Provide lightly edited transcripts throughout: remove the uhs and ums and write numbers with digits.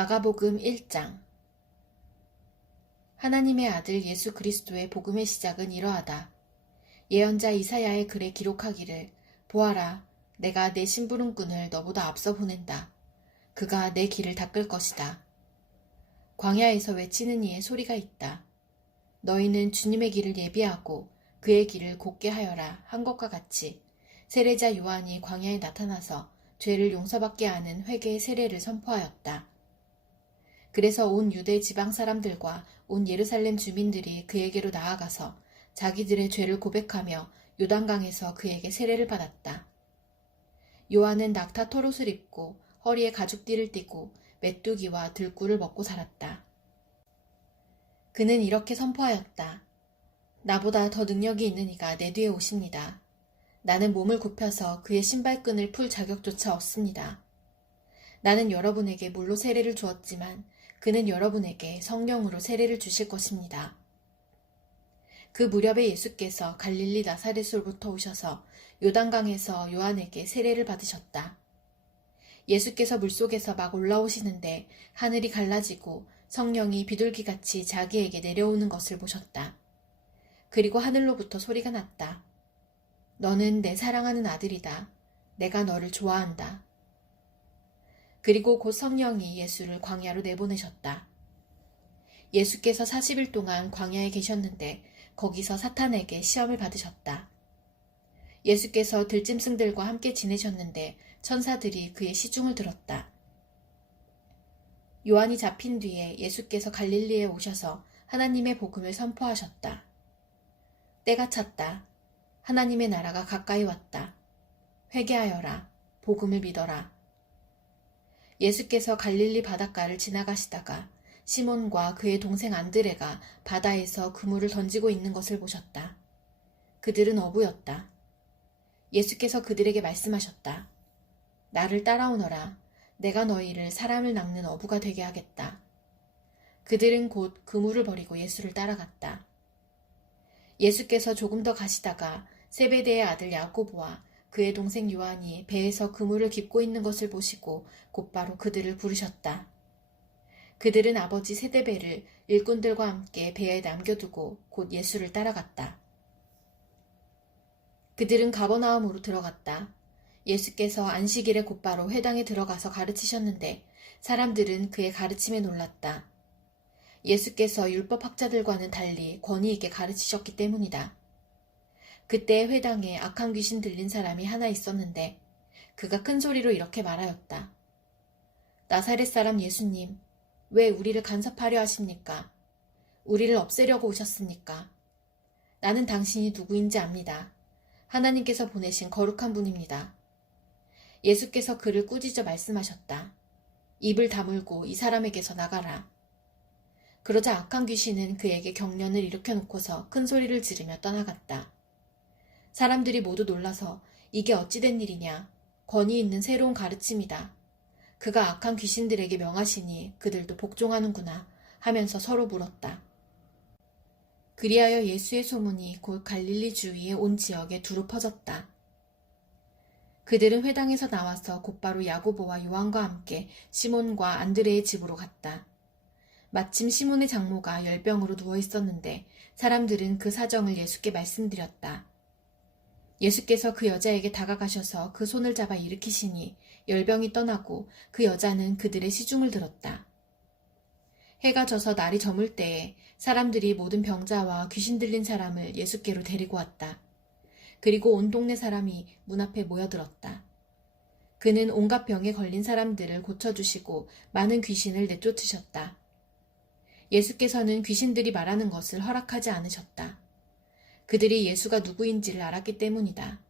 마가복음 1장. 하나님의 아들 예수 그리스도의 복음의 시작은 이러하다. 예언자 이사야의 글에 기록하기를 보아라, 내가 내 심부름꾼을 너보다 앞서 보낸다. 그가 내 길을 닦을 것이다. 광야에서 외치는 이의 소리가 있다. 너희는 주님의 길을 예비하고 그의 길을 곧게 하여라 한 것과 같이 세례자 요한이 광야에 나타나서 죄를 용서받게 하는 회개의 세례를 선포하였다. 그래서 온 유대 지방 사람들과 온 예루살렘 주민들이 그에게로 나아가서 자기들의 죄를 고백하며 요단강에서 그에게 세례를 받았다. 요한은 낙타 털옷을 입고 허리에 가죽띠를 띠고 메뚜기와 들꿀을 먹고 살았다. 그는 이렇게 선포하였다. 나보다 더 능력이 있는 이가 내 뒤에 오십니다. 나는 몸을 굽혀서 그의 신발끈을 풀 자격조차 없습니다. 나는 여러분에게 물로 세례를 주었지만 그는 여러분에게 성령으로 세례를 주실 것입니다. 그 무렵에 예수께서 갈릴리 나사렛으로부터 오셔서 요단강에서 요한에게 세례를 받으셨다. 예수께서 물속에서 막 올라오시는데 하늘이 갈라지고 성령이 비둘기같이 자기에게 내려오는 것을 보셨다. 그리고 하늘로부터 소리가 났다. 너는 내 사랑하는 아들이다. 내가 너를 좋아한다. 그리고 곧 성령이 예수를 광야로 내보내셨다. 예수께서 40일 동안 광야에 계셨는데 거기서 사탄에게 시험을 받으셨다. 예수께서 들짐승들과 함께 지내셨는데 천사들이 그의 시중을 들었다. 요한이 잡힌 뒤에 예수께서 갈릴리에 오셔서 하나님의 복음을 선포하셨다. 때가 찼다. 하나님의 나라가 가까이 왔다. 회개하여라. 복음을 믿어라. 예수께서 갈릴리 바닷가를 지나가시다가 시몬과 그의 동생 안드레가 바다에서 그물을 던지고 있는 것을 보셨다. 그들은 어부였다. 예수께서 그들에게 말씀하셨다. 나를 따라오너라. 내가 너희를 사람을 낚는 어부가 되게 하겠다. 그들은 곧 그물을 버리고 예수를 따라갔다. 예수께서 조금 더 가시다가 세베대의 아들 야고보와 그의 동생 요한이 배에서 그물을 깁고 있는 것을 보시고 곧바로 그들을 부르셨다. 그들은 아버지 세데베를 일꾼들과 함께 배에 남겨두고 곧 예수를 따라갔다. 그들은 가버나움으로 들어갔다. 예수께서 안식일에 곧바로 회당에 들어가서 가르치셨는데 사람들은 그의 가르침에 놀랐다. 예수께서 율법학자들과는 달리 권위 있게 가르치셨기 때문이다. 그때 회당에 악한 귀신 들린 사람이 하나 있었는데 그가 큰 소리로 이렇게 말하였다. 나사렛 사람 예수님, 왜 우리를 간섭하려 하십니까? 우리를 없애려고 오셨습니까? 나는 당신이 누구인지 압니다. 하나님께서 보내신 거룩한 분입니다. 예수께서 그를 꾸짖어 말씀하셨다. 입을 다물고 이 사람에게서 나가라. 그러자 악한 귀신은 그에게 경련을 일으켜놓고서 큰 소리를 지르며 떠나갔다. 사람들이 모두 놀라서 이게 어찌된 일이냐, 권위 있는 새로운 가르침이다. 그가 악한 귀신들에게 명하시니 그들도 복종하는구나 하면서 서로 물었다. 그리하여 예수의 소문이 곧 갈릴리 주위의 온 지역에 두루 퍼졌다. 그들은 회당에서 나와서 곧바로 야고보와 요한과 함께 시몬과 안드레의 집으로 갔다. 마침 시몬의 장모가 열병으로 누워 있었는데 사람들은 그 사정을 예수께 말씀드렸다. 예수께서 그 여자에게 다가가셔서 그 손을 잡아 일으키시니 열병이 떠나고 그 여자는 그들의 시중을 들었다. 해가 져서 날이 저물 때에 사람들이 모든 병자와 귀신 들린 사람을 예수께로 데리고 왔다. 그리고 온 동네 사람이 문 앞에 모여들었다. 그는 온갖 병에 걸린 사람들을 고쳐주시고 많은 귀신을 내쫓으셨다. 예수께서는 귀신들이 말하는 것을 허락하지 않으셨다. 그들이 예수가 누구인지를 알았기 때문이다.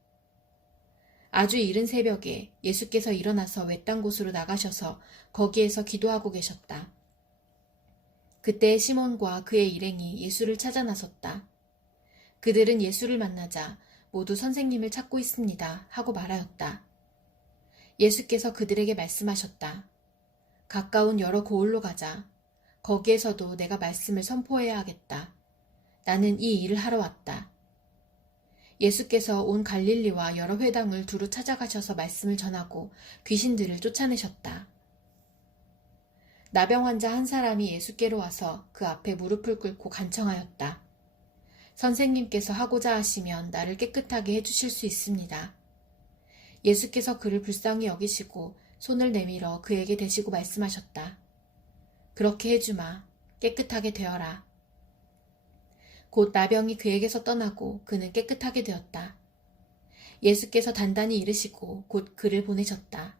아주 이른 새벽에 예수께서 일어나서 외딴 곳으로 나가셔서 거기에서 기도하고 계셨다. 그때 시몬과 그의 일행이 예수를 찾아 나섰다. 그들은 예수를 만나자 모두 선생님을 찾고 있습니다 하고 말하였다. 예수께서 그들에게 말씀하셨다. 가까운 여러 고을로 가자. 거기에서도 내가 말씀을 선포해야 하겠다. 나는 이 일을 하러 왔다. 예수께서 온 갈릴리와 여러 회당을 두루 찾아가셔서 말씀을 전하고 귀신들을 쫓아내셨다. 나병 환자 한 사람이 예수께로 와서 그 앞에 무릎을 꿇고 간청하였다. 선생님께서 하고자 하시면 나를 깨끗하게 해주실 수 있습니다. 예수께서 그를 불쌍히 여기시고 손을 내밀어 그에게 대시고 말씀하셨다. 그렇게 해주마. 깨끗하게 되어라. 곧 나병이 그에게서 떠나고 그는 깨끗하게 되었다. 예수께서 단단히 이르시고 곧 그를 보내셨다.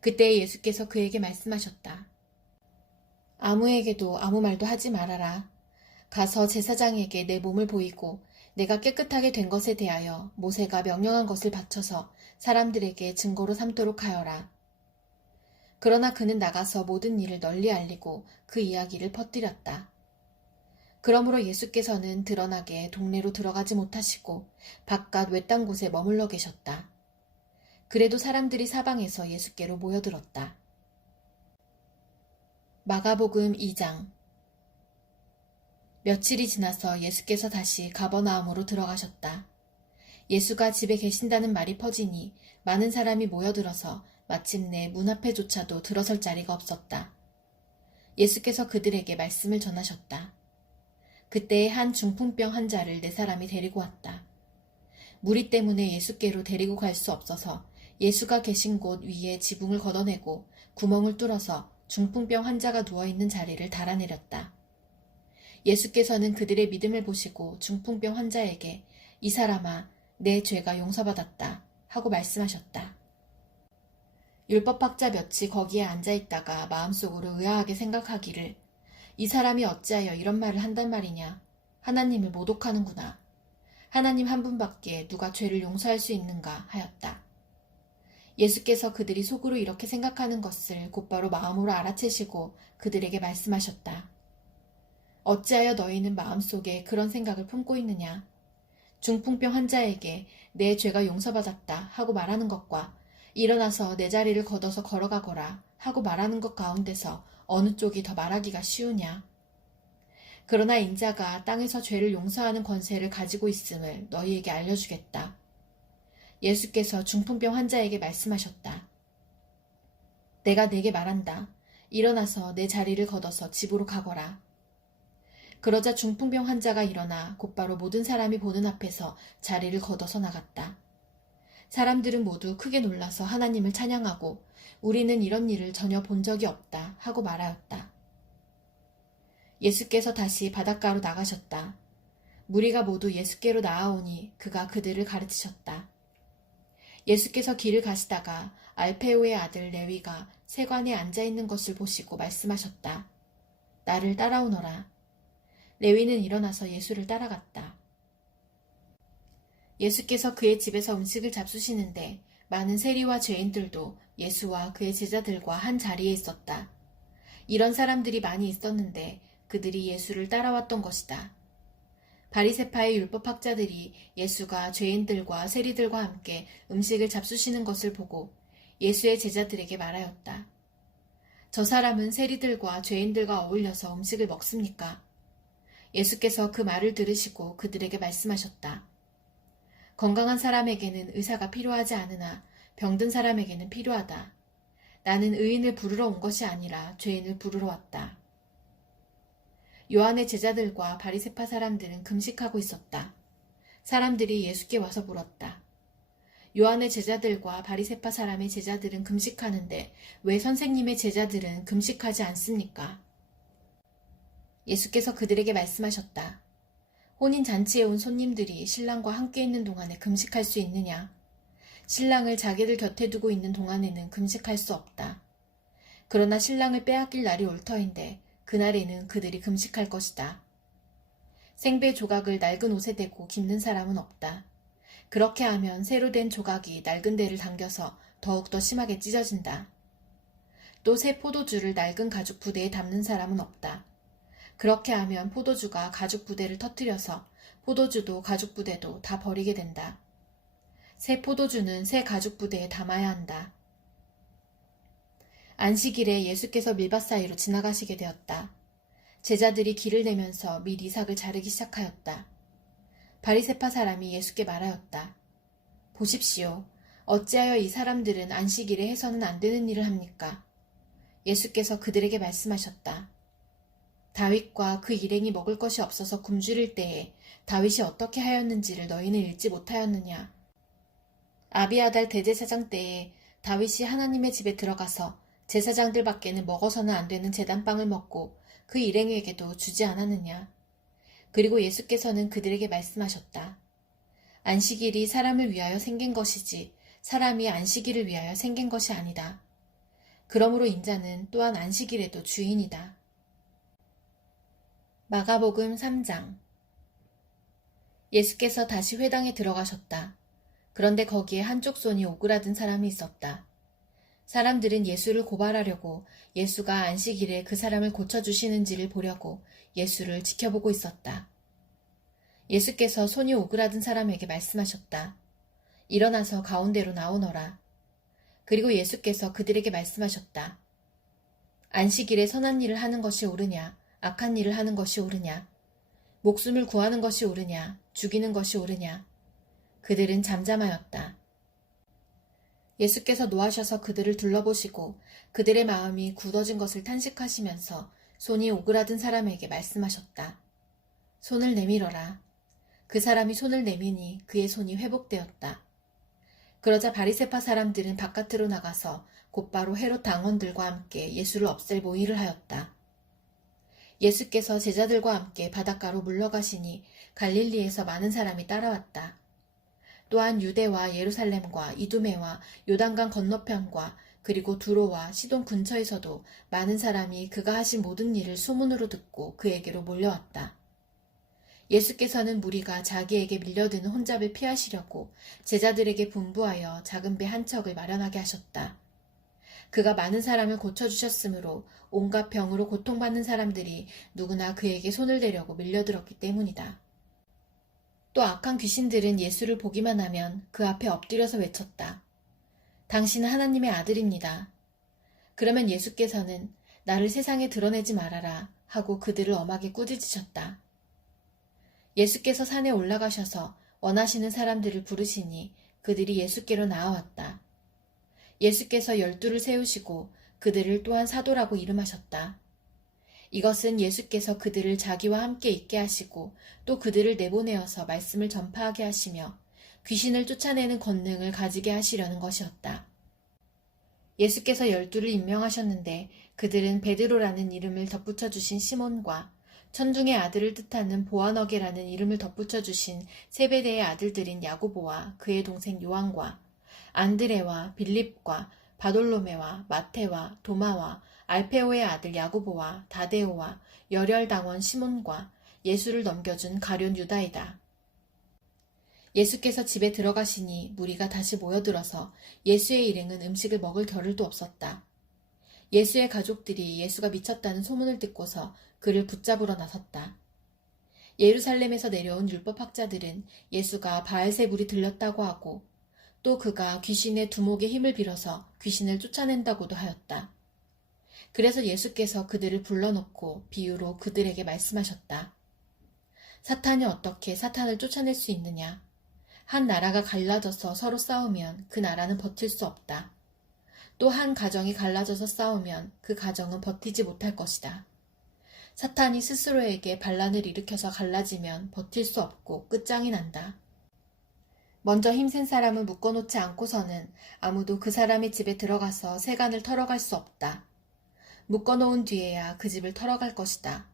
그때 예수께서 그에게 말씀하셨다. 아무에게도 아무 말도 하지 말아라. 가서 제사장에게 내 몸을 보이고 내가 깨끗하게 된 것에 대하여 모세가 명령한 것을 바쳐서 사람들에게 증거로 삼도록 하여라. 그러나 그는 나가서 모든 일을 널리 알리고 그 이야기를 퍼뜨렸다. 그러므로 예수께서는 드러나게 동네로 들어가지 못하시고 바깥 외딴 곳에 머물러 계셨다. 그래도 사람들이 사방에서 예수께로 모여들었다. 마가복음 2장. 며칠이 지나서 예수께서 다시 가버나움으로 들어가셨다. 예수가 집에 계신다는 말이 퍼지니 많은 사람이 모여들어서 마침내 문 앞에조차도 들어설 자리가 없었다. 예수께서 그들에게 말씀을 전하셨다. 그때 한 중풍병 환자를 4사람이 데리고 왔다. 무리 때문에 예수께로 데리고 갈 수 없어서 예수가 계신 곳 위에 지붕을 걷어내고 구멍을 뚫어서 중풍병 환자가 누워있는 자리를 달아내렸다. 예수께서는 그들의 믿음을 보시고 중풍병 환자에게 이 사람아, 내 죄가 용서받았다 하고 말씀하셨다. 율법학자 몇이 거기에 앉아있다가 마음속으로 의아하게 생각하기를 이 사람이 어찌하여 이런 말을 한단 말이냐. 하나님을 모독하는구나. 하나님 한 분밖에 누가 죄를 용서할 수 있는가 하였다. 예수께서 그들이 속으로 이렇게 생각하는 것을 곧바로 마음으로 알아채시고 그들에게 말씀하셨다. 어찌하여 너희는 마음속에 그런 생각을 품고 있느냐. 중풍병 환자에게 내 죄가 용서받았다 하고 말하는 것과 일어나서 내 자리를 걷어서 걸어가거라 하고 말하는 것 가운데서 어느 쪽이 더 말하기가 쉬우냐. 그러나 인자가 땅에서 죄를 용서하는 권세를 가지고 있음을 너희에게 알려주겠다. 예수께서 중풍병 환자에게 말씀하셨다. 내가 네게 말한다. 일어나서 내 자리를 걷어서 집으로 가거라. 그러자 중풍병 환자가 일어나 곧바로 모든 사람이 보는 앞에서 자리를 걷어서 나갔다. 사람들은 모두 크게 놀라서 하나님을 찬양하고 우리는 이런 일을 전혀 본 적이 없다 하고 말하였다. 예수께서 다시 바닷가로 나가셨다. 무리가 모두 예수께로 나아오니 그가 그들을 가르치셨다. 예수께서 길을 가시다가 알페오의 아들 레위가 세관에 앉아있는 것을 보시고 말씀하셨다. 나를 따라오너라. 레위는 일어나서 예수를 따라갔다. 예수께서 그의 집에서 음식을 잡수시는데 많은 세리와 죄인들도 예수와 그의 제자들과 한 자리에 있었다. 이런 사람들이 많이 있었는데 그들이 예수를 따라왔던 것이다. 바리새파의 율법학자들이 예수가 죄인들과 세리들과 함께 음식을 잡수시는 것을 보고 예수의 제자들에게 말하였다. 저 사람은 세리들과 죄인들과 어울려서 음식을 먹습니까? 예수께서 그 말을 들으시고 그들에게 말씀하셨다. 건강한 사람에게는 의사가 필요하지 않으나 병든 사람에게는 필요하다. 나는 의인을 부르러 온 것이 아니라 죄인을 부르러 왔다. 요한의 제자들과 바리새파 사람들은 금식하고 있었다. 사람들이 예수께 와서 물었다. 요한의 제자들과 바리새파 사람의 제자들은 금식하는데 왜 선생님의 제자들은 금식하지 않습니까? 예수께서 그들에게 말씀하셨다. 혼인잔치에 온 손님들이 신랑과 함께 있는 동안에 금식할 수 있느냐? 신랑을 자기들 곁에 두고 있는 동안에는 금식할 수 없다. 그러나 신랑을 빼앗길 날이 올 터인데 그날에는 그들이 금식할 것이다. 생배 조각을 낡은 옷에 대고 깁는 사람은 없다. 그렇게 하면 새로 된 조각이 낡은 데를 당겨서 더욱더 심하게 찢어진다. 또 새 포도주를 낡은 가죽 부대에 담는 사람은 없다. 그렇게 하면 포도주가 가죽 부대를 터뜨려서 포도주도 가죽 부대도 다 버리게 된다. 새 포도주는 새 가죽 부대에 담아야 한다. 안식일에 예수께서 밀밭 사이로 지나가시게 되었다. 제자들이 길을 내면서 밀 이삭을 자르기 시작하였다. 바리새파 사람이 예수께 말하였다. 보십시오. 어찌하여 이 사람들은 안식일에 해서는 안 되는 일을 합니까? 예수께서 그들에게 말씀하셨다. 다윗과 그 일행이 먹을 것이 없어서 굶주릴 때에 다윗이 어떻게 하였는지를 너희는 읽지 못하였느냐. 아비아달 대제사장 때에 다윗이 하나님의 집에 들어가서 제사장들밖에는 먹어서는 안 되는 제단빵을 먹고 그 일행에게도 주지 않았느냐. 그리고 예수께서는 그들에게 말씀하셨다. 안식일이 사람을 위하여 생긴 것이지 사람이 안식일을 위하여 생긴 것이 아니다. 그러므로 인자는 또한 안식일에도 주인이다. 마가복음 3장. 예수께서 다시 회당에 들어가셨다. 그런데 거기에 한쪽 손이 오그라든 사람이 있었다. 사람들은 예수를 고발하려고 예수가 안식일에 그 사람을 고쳐주시는지를 보려고 예수를 지켜보고 있었다. 예수께서 손이 오그라든 사람에게 말씀하셨다. 일어나서 가운데로 나오너라. 그리고 예수께서 그들에게 말씀하셨다. 안식일에 선한 일을 하는 것이 옳으냐, 악한 일을 하는 것이 옳으냐, 목숨을 구하는 것이 옳으냐, 죽이는 것이 옳으냐. 그들은 잠잠하였다. 예수께서 노하셔서 그들을 둘러보시고 그들의 마음이 굳어진 것을 탄식하시면서 손이 오그라든 사람에게 말씀하셨다. 손을 내밀어라. 그 사람이 손을 내미니 그의 손이 회복되었다. 그러자 바리새파 사람들은 바깥으로 나가서 곧바로 헤롯 당원들과 함께 예수를 없앨 모의를 하였다. 예수께서 제자들과 함께 바닷가로 물러가시니 갈릴리에서 많은 사람이 따라왔다. 또한 유대와 예루살렘과 이두메와 요단강 건너편과 그리고 두로와 시돈 근처에서도 많은 사람이 그가 하신 모든 일을 소문으로 듣고 그에게로 몰려왔다. 예수께서는 무리가 자기에게 밀려드는 혼잡을 피하시려고 제자들에게 분부하여 작은 배 한 척을 마련하게 하셨다. 그가 많은 사람을 고쳐주셨으므로 온갖 병으로 고통받는 사람들이 누구나 그에게 손을 대려고 밀려들었기 때문이다. 또 악한 귀신들은 예수를 보기만 하면 그 앞에 엎드려서 외쳤다. 당신은 하나님의 아들입니다. 그러면 예수께서는 나를 세상에 드러내지 말아라 하고 그들을 엄하게 꾸짖으셨다. 예수께서 산에 올라가셔서 원하시는 사람들을 부르시니 그들이 예수께로 나아왔다. 예수께서 12를 세우시고 그들을 또한 사도라고 이름하셨다. 이것은 예수께서 그들을 자기와 함께 있게 하시고 또 그들을 내보내어서 말씀을 전파하게 하시며 귀신을 쫓아내는 권능을 가지게 하시려는 것이었다. 예수께서 12를 임명하셨는데 그들은 베드로라는 이름을 덧붙여 주신 시몬과 천둥의 아들을 뜻하는 보아너게라는 이름을 덧붙여 주신 세베대의 아들들인 야고보와 그의 동생 요한과 안드레와 빌립과 바돌로메와 마테와 도마와 알페오의 아들 야고보와 다데오와 열혈당원 시몬과 예수를 넘겨준 가룟 유다이다. 예수께서 집에 들어가시니 무리가 다시 모여들어서 예수의 일행은 음식을 먹을 겨를도 없었다. 예수의 가족들이 예수가 미쳤다는 소문을 듣고서 그를 붙잡으러 나섰다. 예루살렘에서 내려온 율법학자들은 예수가 바알세불이 들렸다고 하고 또 그가 귀신의 두목의 힘을 빌어서 귀신을 쫓아낸다고도 하였다. 그래서 예수께서 그들을 불러놓고 비유로 그들에게 말씀하셨다. 사탄이 어떻게 사탄을 쫓아낼 수 있느냐? 한 나라가 갈라져서 서로 싸우면 그 나라는 버틸 수 없다. 또 한 가정이 갈라져서 싸우면 그 가정은 버티지 못할 것이다. 사탄이 스스로에게 반란을 일으켜서 갈라지면 버틸 수 없고 끝장이 난다. 먼저 힘센 사람을 묶어놓지 않고서는 아무도 그 사람의 집에 들어가서 세간을 털어갈 수 없다. 묶어놓은 뒤에야 그 집을 털어갈 것이다.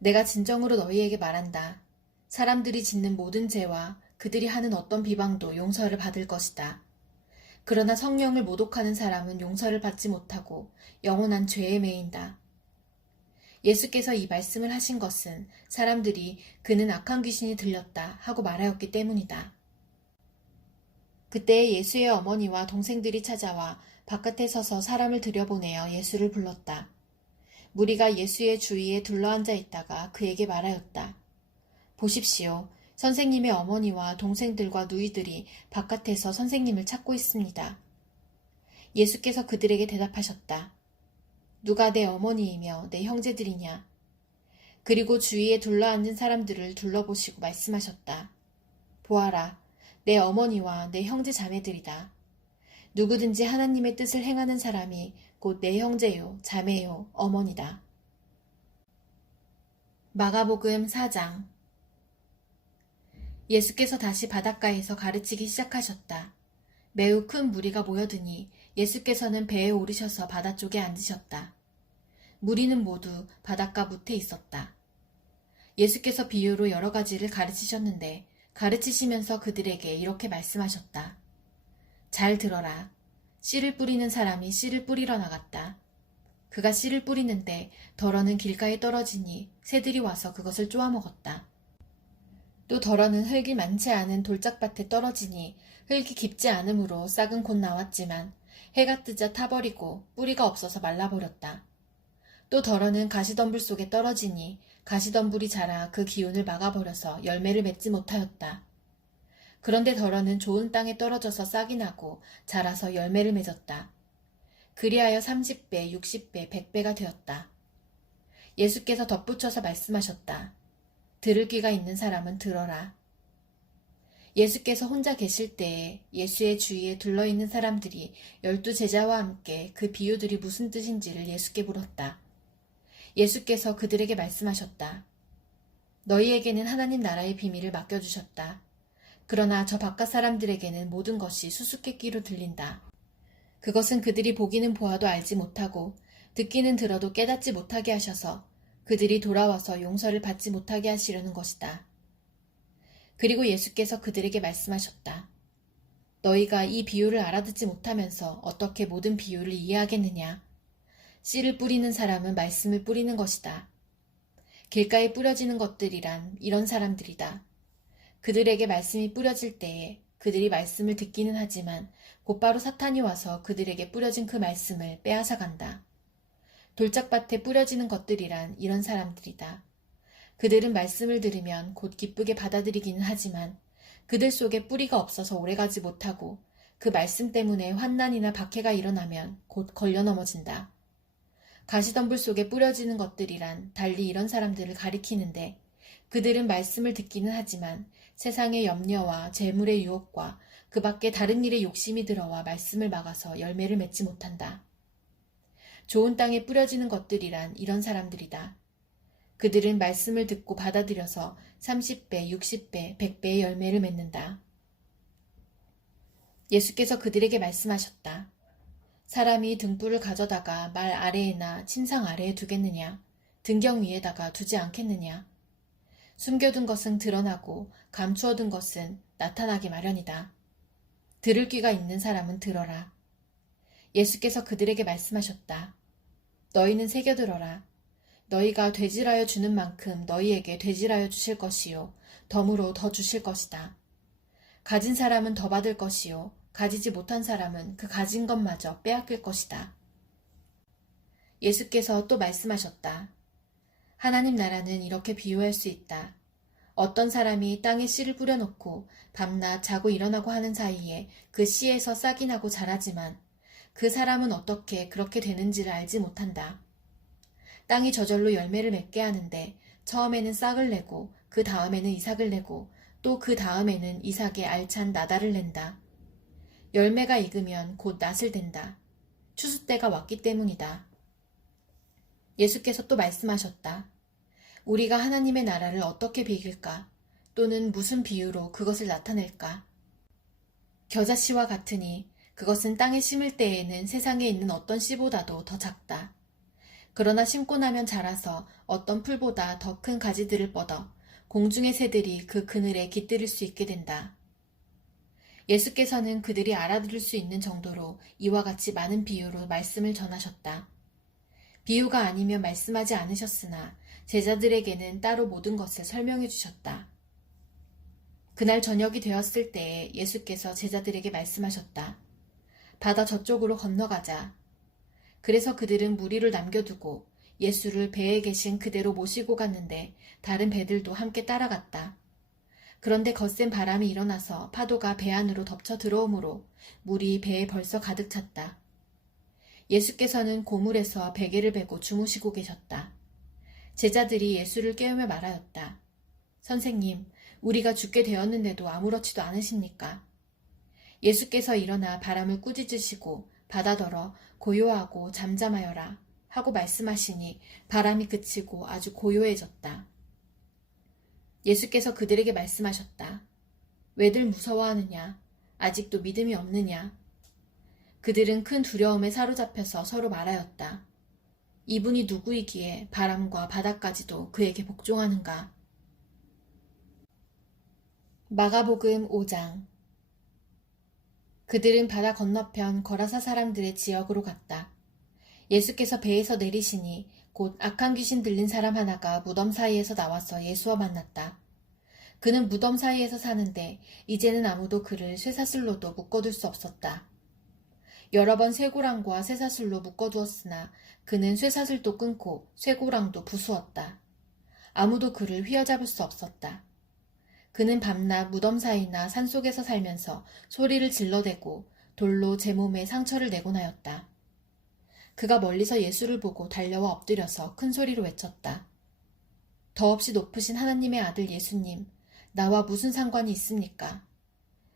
내가 진정으로 너희에게 말한다. 사람들이 짓는 모든 죄와 그들이 하는 어떤 비방도 용서를 받을 것이다. 그러나 성령을 모독하는 사람은 용서를 받지 못하고 영원한 죄에 매인다. 예수께서 이 말씀을 하신 것은 사람들이 그는 악한 귀신이 들렸다 하고 말하였기 때문이다. 그때 예수의 어머니와 동생들이 찾아와 바깥에 서서 사람을 들여보내어 예수를 불렀다. 무리가 예수의 주위에 둘러앉아 있다가 그에게 말하였다. 보십시오. 선생님의 어머니와 동생들과 누이들이 바깥에서 선생님을 찾고 있습니다. 예수께서 그들에게 대답하셨다. 누가 내 어머니이며 내 형제들이냐? 그리고 주위에 둘러앉은 사람들을 둘러보시고 말씀하셨다. 보아라, 내 어머니와 내 형제 자매들이다. 누구든지 하나님의 뜻을 행하는 사람이 곧 내 형제요, 자매요, 어머니다. 마가복음 4장. 예수께서 다시 바닷가에서 가르치기 시작하셨다. 매우 큰 무리가 모여드니 예수께서는 배에 오르셔서 바다 쪽에 앉으셨다. 무리는 모두 바닷가 무태에 있었다. 예수께서 비유로 여러 가지를 가르치셨는데 가르치시면서 그들에게 이렇게 말씀하셨다. 잘 들어라. 씨를 뿌리는 사람이 씨를 뿌리러 나갔다. 그가 씨를 뿌리는데 덜어는 길가에 떨어지니 새들이 와서 그것을 쪼아먹었다. 또 덜어는 흙이 많지 않은 돌짝밭에 떨어지니 흙이 깊지 않으므로 싹은 곧 나왔지만 해가 뜨자 타버리고 뿌리가 없어서 말라버렸다. 또 덜어는 가시덤불 속에 떨어지니 가시덤불이 자라 그 기운을 막아버려서 열매를 맺지 못하였다. 그런데 덜어는 좋은 땅에 떨어져서 싹이 나고 자라서 열매를 맺었다. 그리하여 30배, 60배, 100배가 되었다. 예수께서 덧붙여서 말씀하셨다. 들을 귀가 있는 사람은 들어라. 예수께서 혼자 계실 때에 예수의 주위에 둘러있는 사람들이 12 제자와 함께 그 비유들이 무슨 뜻인지를 예수께 물었다. 예수께서 그들에게 말씀하셨다. 너희에게는 하나님 나라의 비밀을 맡겨주셨다. 그러나 저 바깥 사람들에게는 모든 것이 수수께끼로 들린다. 그것은 그들이 보기는 보아도 알지 못하고 듣기는 들어도 깨닫지 못하게 하셔서 그들이 돌아와서 용서를 받지 못하게 하시려는 것이다. 그리고 예수께서 그들에게 말씀하셨다. 너희가 이 비유를 알아듣지 못하면서 어떻게 모든 비유를 이해하겠느냐. 씨를 뿌리는 사람은 말씀을 뿌리는 것이다. 길가에 뿌려지는 것들이란 이런 사람들이다. 그들에게 말씀이 뿌려질 때에 그들이 말씀을 듣기는 하지만 곧바로 사탄이 와서 그들에게 뿌려진 그 말씀을 빼앗아 간다. 돌짝밭에 뿌려지는 것들이란 이런 사람들이다. 그들은 말씀을 들으면 곧 기쁘게 받아들이기는 하지만 그들 속에 뿌리가 없어서 오래가지 못하고 그 말씀 때문에 환난이나 박해가 일어나면 곧 걸려 넘어진다. 가시덤불 속에 뿌려지는 것들이란 달리 이런 사람들을 가리키는데 그들은 말씀을 듣기는 하지만 세상의 염려와 재물의 유혹과 그 밖에 다른 일에 욕심이 들어와 말씀을 막아서 열매를 맺지 못한다. 좋은 땅에 뿌려지는 것들이란 이런 사람들이다. 그들은 말씀을 듣고 받아들여서 30배, 60배, 100배의 열매를 맺는다. 예수께서 그들에게 말씀하셨다. 사람이 등불을 가져다가 말 아래에나 침상 아래에 두겠느냐? 등경 위에다가 두지 않겠느냐? 숨겨둔 것은 드러나고 감추어둔 것은 나타나기 마련이다. 들을 귀가 있는 사람은 들어라. 예수께서 그들에게 말씀하셨다. 너희는 새겨들어라. 너희가 되질하여 주는 만큼 너희에게 되질하여 주실 것이요 덤으로 더 주실 것이다. 가진 사람은 더 받을 것이요 가지지 못한 사람은 그 가진 것마저 빼앗길 것이다. 예수께서 또 말씀하셨다. 하나님 나라는 이렇게 비유할 수 있다. 어떤 사람이 땅에 씨를 뿌려놓고 밤낮 자고 일어나고 하는 사이에 그 씨에서 싹이 나고 자라지만 그 사람은 어떻게 그렇게 되는지를 알지 못한다. 땅이 저절로 열매를 맺게 하는데 처음에는 싹을 내고 그 다음에는 이삭을 내고 또 그 다음에는 이삭에 알찬 나달을 낸다. 열매가 익으면 곧 낫을 댄다. 추수 때가 왔기 때문이다. 예수께서 또 말씀하셨다. 우리가 하나님의 나라를 어떻게 비길까? 또는 무슨 비유로 그것을 나타낼까? 겨자씨와 같으니 그것은 땅에 심을 때에는 세상에 있는 어떤 씨보다도 더 작다. 그러나 심고 나면 자라서 어떤 풀보다 더 큰 가지들을 뻗어 공중의 새들이 그 그늘에 깃들일 수 있게 된다. 예수께서는 그들이 알아들을 수 있는 정도로 이와 같이 많은 비유로 말씀을 전하셨다. 비유가 아니면 말씀하지 않으셨으나 제자들에게는 따로 모든 것을 설명해 주셨다. 그날 저녁이 되었을 때에 예수께서 제자들에게 말씀하셨다. 바다 저쪽으로 건너가자. 그래서 그들은 무리를 남겨두고 예수를 배에 계신 그대로 모시고 갔는데 다른 배들도 함께 따라갔다. 그런데 거센 바람이 일어나서 파도가 배 안으로 덮쳐 들어오므로 물이 배에 벌써 가득 찼다. 예수께서는 고물에서 베개를 베고 주무시고 계셨다. 제자들이 예수를 깨우며 말하였다. 선생님, 우리가 죽게 되었는데도 아무렇지도 않으십니까? 예수께서 일어나 바람을 꾸짖으시고 바다더러 고요하고 잠잠하여라 하고 말씀하시니 바람이 그치고 아주 고요해졌다. 예수께서 그들에게 말씀하셨다. 왜들 무서워하느냐? 아직도 믿음이 없느냐? 그들은 큰 두려움에 사로잡혀서 서로 말하였다. 이분이 누구이기에 바람과 바다까지도 그에게 복종하는가? 마가복음 5장. 그들은 바다 건너편 거라사 사람들의 지역으로 갔다. 예수께서 배에서 내리시니 곧 악한 귀신 들린 사람 하나가 무덤 사이에서 나와서 예수와 만났다. 그는 무덤 사이에서 사는데 이제는 아무도 그를 쇠사슬로도 묶어둘 수 없었다. 여러 번 쇠고랑과 쇠사슬로 묶어두었으나 그는 쇠사슬도 끊고 쇠고랑도 부수었다. 아무도 그를 휘어잡을 수 없었다. 그는 밤낮 무덤 사이나 산속에서 살면서 소리를 질러대고 돌로 제 몸에 상처를 내곤 하였다. 그가 멀리서 예수를 보고 달려와 엎드려서 큰 소리로 외쳤다. 더없이 높으신 하나님의 아들 예수님, 나와 무슨 상관이 있습니까?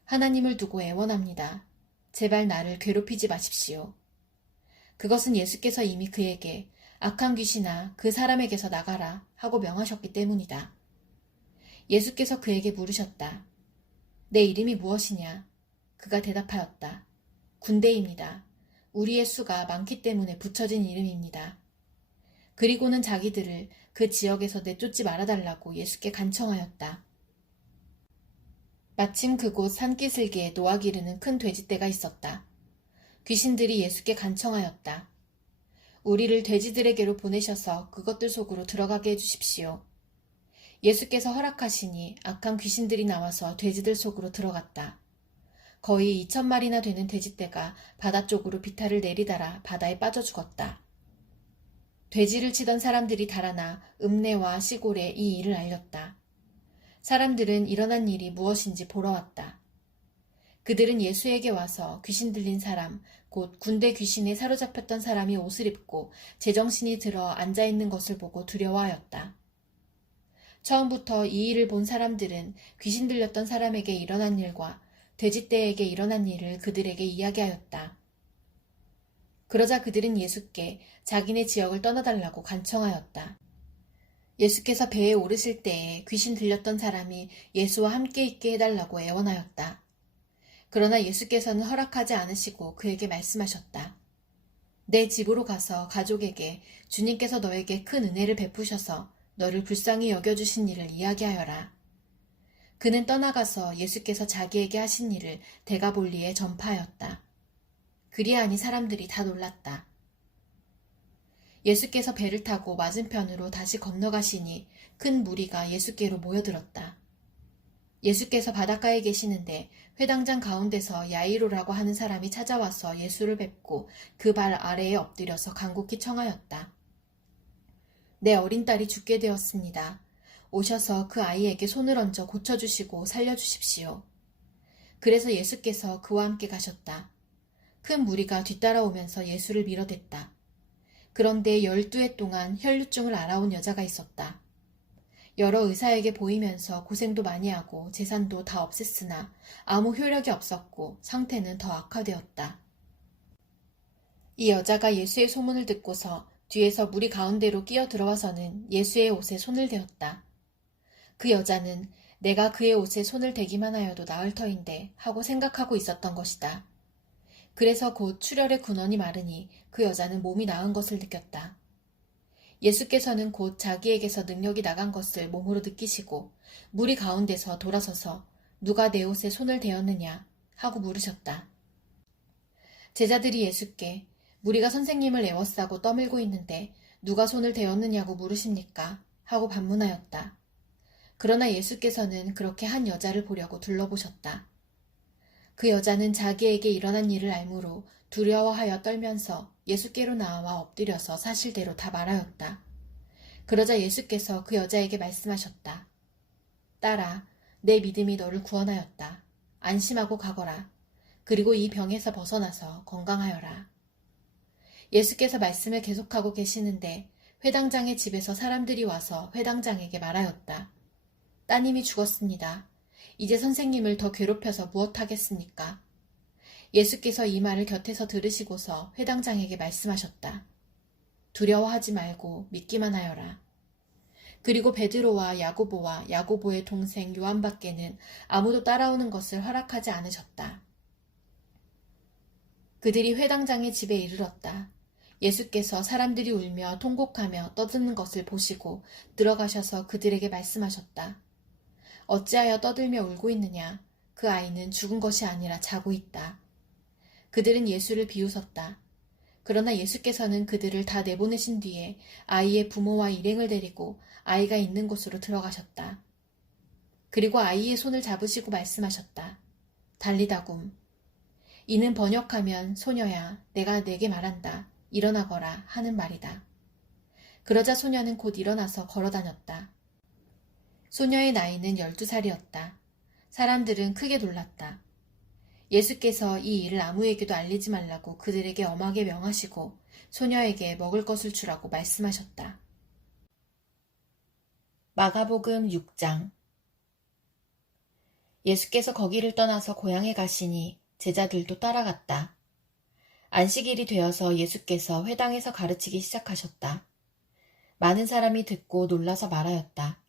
하나님을 두고 애원합니다. 제발 나를 괴롭히지 마십시오. 그것은 예수께서 이미 그에게 악한 귀신아 그 사람에게서 나가라 하고 명하셨기 때문이다. 예수께서 그에게 물으셨다. 내 이름이 무엇이냐? 그가 대답하였다. 군대입니다. 우리의 수가 많기 때문에 붙여진 이름입니다. 그리고는 자기들을 그 지역에서 내쫓지 말아달라고 예수께 간청하였다. 마침 그곳 산기슭에 노아 기르는 큰 돼지떼가 있었다. 귀신들이 예수께 간청하였다. 우리를 돼지들에게로 보내셔서 그것들 속으로 들어가게 해주십시오. 예수께서 허락하시니 악한 귀신들이 나와서 돼지들 속으로 들어갔다. 거의 2,000마리나 되는 돼지떼가 바다 쪽으로 비탈을 내리달아 바다에 빠져 죽었다. 돼지를 치던 사람들이 달아나 읍내와 시골에 이 일을 알렸다. 사람들은 일어난 일이 무엇인지 보러 왔다. 그들은 예수에게 와서 귀신 들린 사람, 곧 군대 귀신에 사로잡혔던 사람이 옷을 입고 제정신이 들어 앉아있는 것을 보고 두려워하였다. 처음부터 이 일을 본 사람들은 귀신 들렸던 사람에게 일어난 일과 돼지떼에게 일어난 일을 그들에게 이야기하였다. 그러자 그들은 예수께 자기네 지역을 떠나달라고 간청하였다. 예수께서 배에 오르실 때에 귀신 들렸던 사람이 예수와 함께 있게 해달라고 애원하였다. 그러나 예수께서는 허락하지 않으시고 그에게 말씀하셨다. 내 집으로 가서 가족에게 주님께서 너에게 큰 은혜를 베푸셔서 너를 불쌍히 여겨주신 일을 이야기하여라. 그는 떠나가서 예수께서 자기에게 하신 일을 데가볼리에 전파하였다. 그리하니 사람들이 다 놀랐다. 예수께서 배를 타고 맞은편으로 다시 건너가시니 큰 무리가 예수께로 모여들었다. 예수께서 바닷가에 계시는데 회당장 가운데서 야이로라고 하는 사람이 찾아와서 예수를 뵙고 그 발 아래에 엎드려서 간곡히 청하였다. 내 어린 딸이 죽게 되었습니다. 오셔서 그 아이에게 손을 얹어 고쳐주시고 살려주십시오. 그래서 예수께서 그와 함께 가셨다. 큰 무리가 뒤따라오면서 예수를 밀어댔다. 그런데 12해 동안 혈루증을 앓아온 여자가 있었다. 여러 의사에게 보이면서 고생도 많이 하고 재산도 다 없앴으나 아무 효력이 없었고 상태는 더 악화되었다. 이 여자가 예수의 소문을 듣고서 뒤에서 무리 가운데로 끼어 들어와서는 예수의 옷에 손을 대었다. 그 여자는 내가 그의 옷에 손을 대기만 하여도 나을 터인데 하고 생각하고 있었던 것이다. 그래서 곧 출혈의 근원이 마르니 그 여자는 몸이 나은 것을 느꼈다. 예수께서는 곧 자기에게서 능력이 나간 것을 몸으로 느끼시고 무리 가운데서 돌아서서 누가 내 옷에 손을 대었느냐 하고 물으셨다. 제자들이 예수께 우리가 선생님을 애워싸고 떠밀고 있는데 누가 손을 대었느냐고 물으십니까? 하고 반문하였다. 그러나 예수께서는 그렇게 한 여자를 보려고 둘러보셨다. 그 여자는 자기에게 일어난 일을 알므로 두려워하여 떨면서 예수께로 나와 엎드려서 사실대로 다 말하였다. 그러자 예수께서 그 여자에게 말씀하셨다. 딸아, 내 믿음이 너를 구원하였다. 안심하고 가거라. 그리고 이 병에서 벗어나서 건강하여라. 예수께서 말씀을 계속하고 계시는데 회당장의 집에서 사람들이 와서 회당장에게 말하였다. 따님이 죽었습니다. 이제 선생님을 더 괴롭혀서 무엇하겠습니까? 예수께서 이 말을 곁에서 들으시고서 회당장에게 말씀하셨다. 두려워하지 말고 믿기만 하여라. 그리고 베드로와 야고보와 야고보의 동생 요한밖에는 아무도 따라오는 것을 허락하지 않으셨다. 그들이 회당장의 집에 이르렀다. 예수께서 사람들이 울며 통곡하며 떠드는 것을 보시고 들어가셔서 그들에게 말씀하셨다. 어찌하여 떠들며 울고 있느냐? 그 아이는 죽은 것이 아니라 자고 있다. 그들은 예수를 비웃었다. 그러나 예수께서는 그들을 다 내보내신 뒤에 아이의 부모와 일행을 데리고 아이가 있는 곳으로 들어가셨다. 그리고 아이의 손을 잡으시고 말씀하셨다. 달리다굼. 이는 번역하면 소녀야, 내가 내게 말한다. 일어나거라 하는 말이다. 그러자 소녀는 곧 일어나서 걸어다녔다. 소녀의 나이는 12살이었다. 사람들은 크게 놀랐다. 예수께서 이 일을 아무에게도 알리지 말라고 그들에게 엄하게 명하시고 소녀에게 먹을 것을 주라고 말씀하셨다. 마가복음 6장. 예수께서 거기를 떠나서 고향에 가시니 제자들도 따라갔다. 안식일이 되어서 예수께서 회당에서 가르치기 시작하셨다. 많은 사람이 듣고 놀라서 말하였다.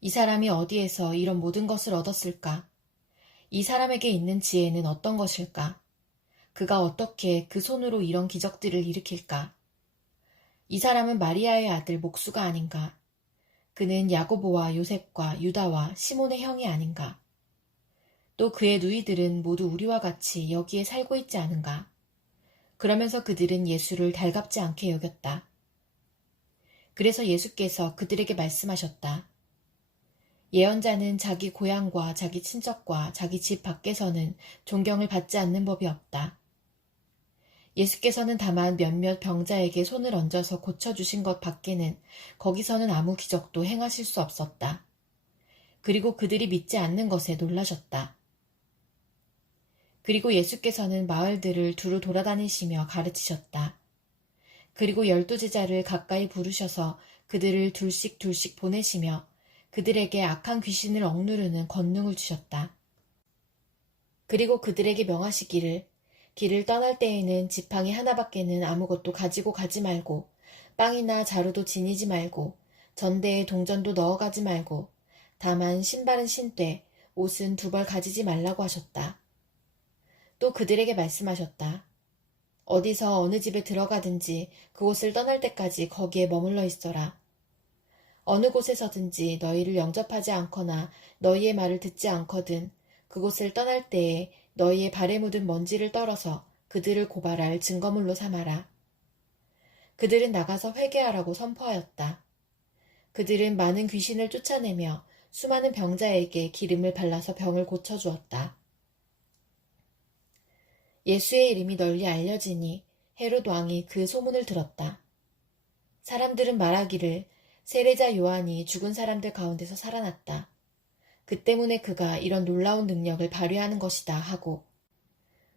이 사람이 어디에서 이런 모든 것을 얻었을까? 이 사람에게 있는 지혜는 어떤 것일까? 그가 어떻게 그 손으로 이런 기적들을 일으킬까? 이 사람은 마리아의 아들 목수가 아닌가? 그는 야고보와 요셉과 유다와 시몬의 형이 아닌가? 또 그의 누이들은 모두 우리와 같이 여기에 살고 있지 않은가? 그러면서 그들은 예수를 달갑지 않게 여겼다. 그래서 예수께서 그들에게 말씀하셨다. 예언자는 자기 고향과 자기 친척과 자기 집 밖에서는 존경을 받지 않는 법이 없다. 예수께서는 다만 몇몇 병자에게 손을 얹어서 고쳐주신 것 밖에는 거기서는 아무 기적도 행하실 수 없었다. 그리고 그들이 믿지 않는 것에 놀라셨다. 그리고 예수께서는 마을들을 두루 돌아다니시며 가르치셨다. 그리고 12제자를 가까이 부르셔서 그들을 둘씩 보내시며 그들에게 악한 귀신을 억누르는 권능을 주셨다. 그리고 그들에게 명하시기를 길을 떠날 때에는 지팡이 하나밖에는 아무것도 가지고 가지 말고 빵이나 자루도 지니지 말고 전대에 동전도 넣어가지 말고 다만 신발은 신되 옷은 2벌 가지지 말라고 하셨다. 또 그들에게 말씀하셨다. 어디서 어느 집에 들어가든지 그곳을 떠날 때까지 거기에 머물러 있어라. 어느 곳에서든지 너희를 영접하지 않거나 너희의 말을 듣지 않거든 그곳을 떠날 때에 너희의 발에 묻은 먼지를 떨어서 그들을 고발할 증거물로 삼아라. 그들은 나가서 회개하라고 선포하였다. 그들은 많은 귀신을 쫓아내며 수많은 병자에게 기름을 발라서 병을 고쳐주었다. 예수의 이름이 널리 알려지니 헤롯 왕이 그 소문을 들었다. 사람들은 말하기를 세례자 요한이 죽은 사람들 가운데서 살아났다. 그 때문에 그가 이런 놀라운 능력을 발휘하는 것이다 하고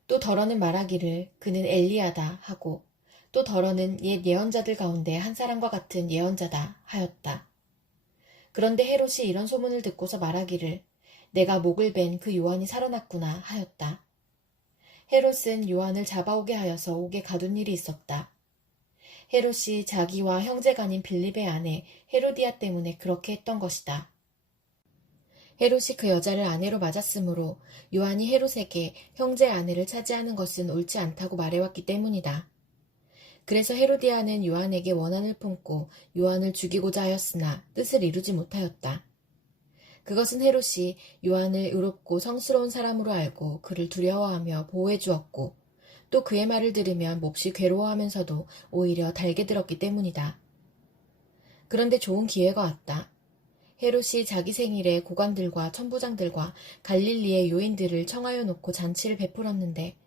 또 더러는 말하기를 그는 엘리야다 하고 또 더러는 옛 예언자들 가운데 한 사람과 같은 예언자다 하였다. 그런데 헤롯이 이런 소문을 듣고서 말하기를 내가 목을 벤 그 요한이 살아났구나 하였다. 헤롯은 요한을 잡아오게 하여서 옥에 가둔 일이 있었다. 헤롯이 자기와 형제간인 빌립의 아내 헤로디아 때문에 그렇게 했던 것이다. 헤롯이 그 여자를 아내로 맞았으므로 요한이 헤롯에게 형제의 아내를 차지하는 것은 옳지 않다고 말해왔기 때문이다. 그래서 헤로디아는 요한에게 원한을 품고 요한을 죽이고자 하였으나 뜻을 이루지 못하였다. 그것은 헤롯이 요한을 의롭고 성스러운 사람으로 알고 그를 두려워하며 보호해 주었고 또 그의 말을 들으면 몹시 괴로워하면서도 오히려 달게 들었기 때문이다. 그런데 좋은 기회가 왔다. 헤롯이 자기 생일에 고관들과 천부장들과 갈릴리의 요인들을 청하여 놓고 잔치를 베풀었는데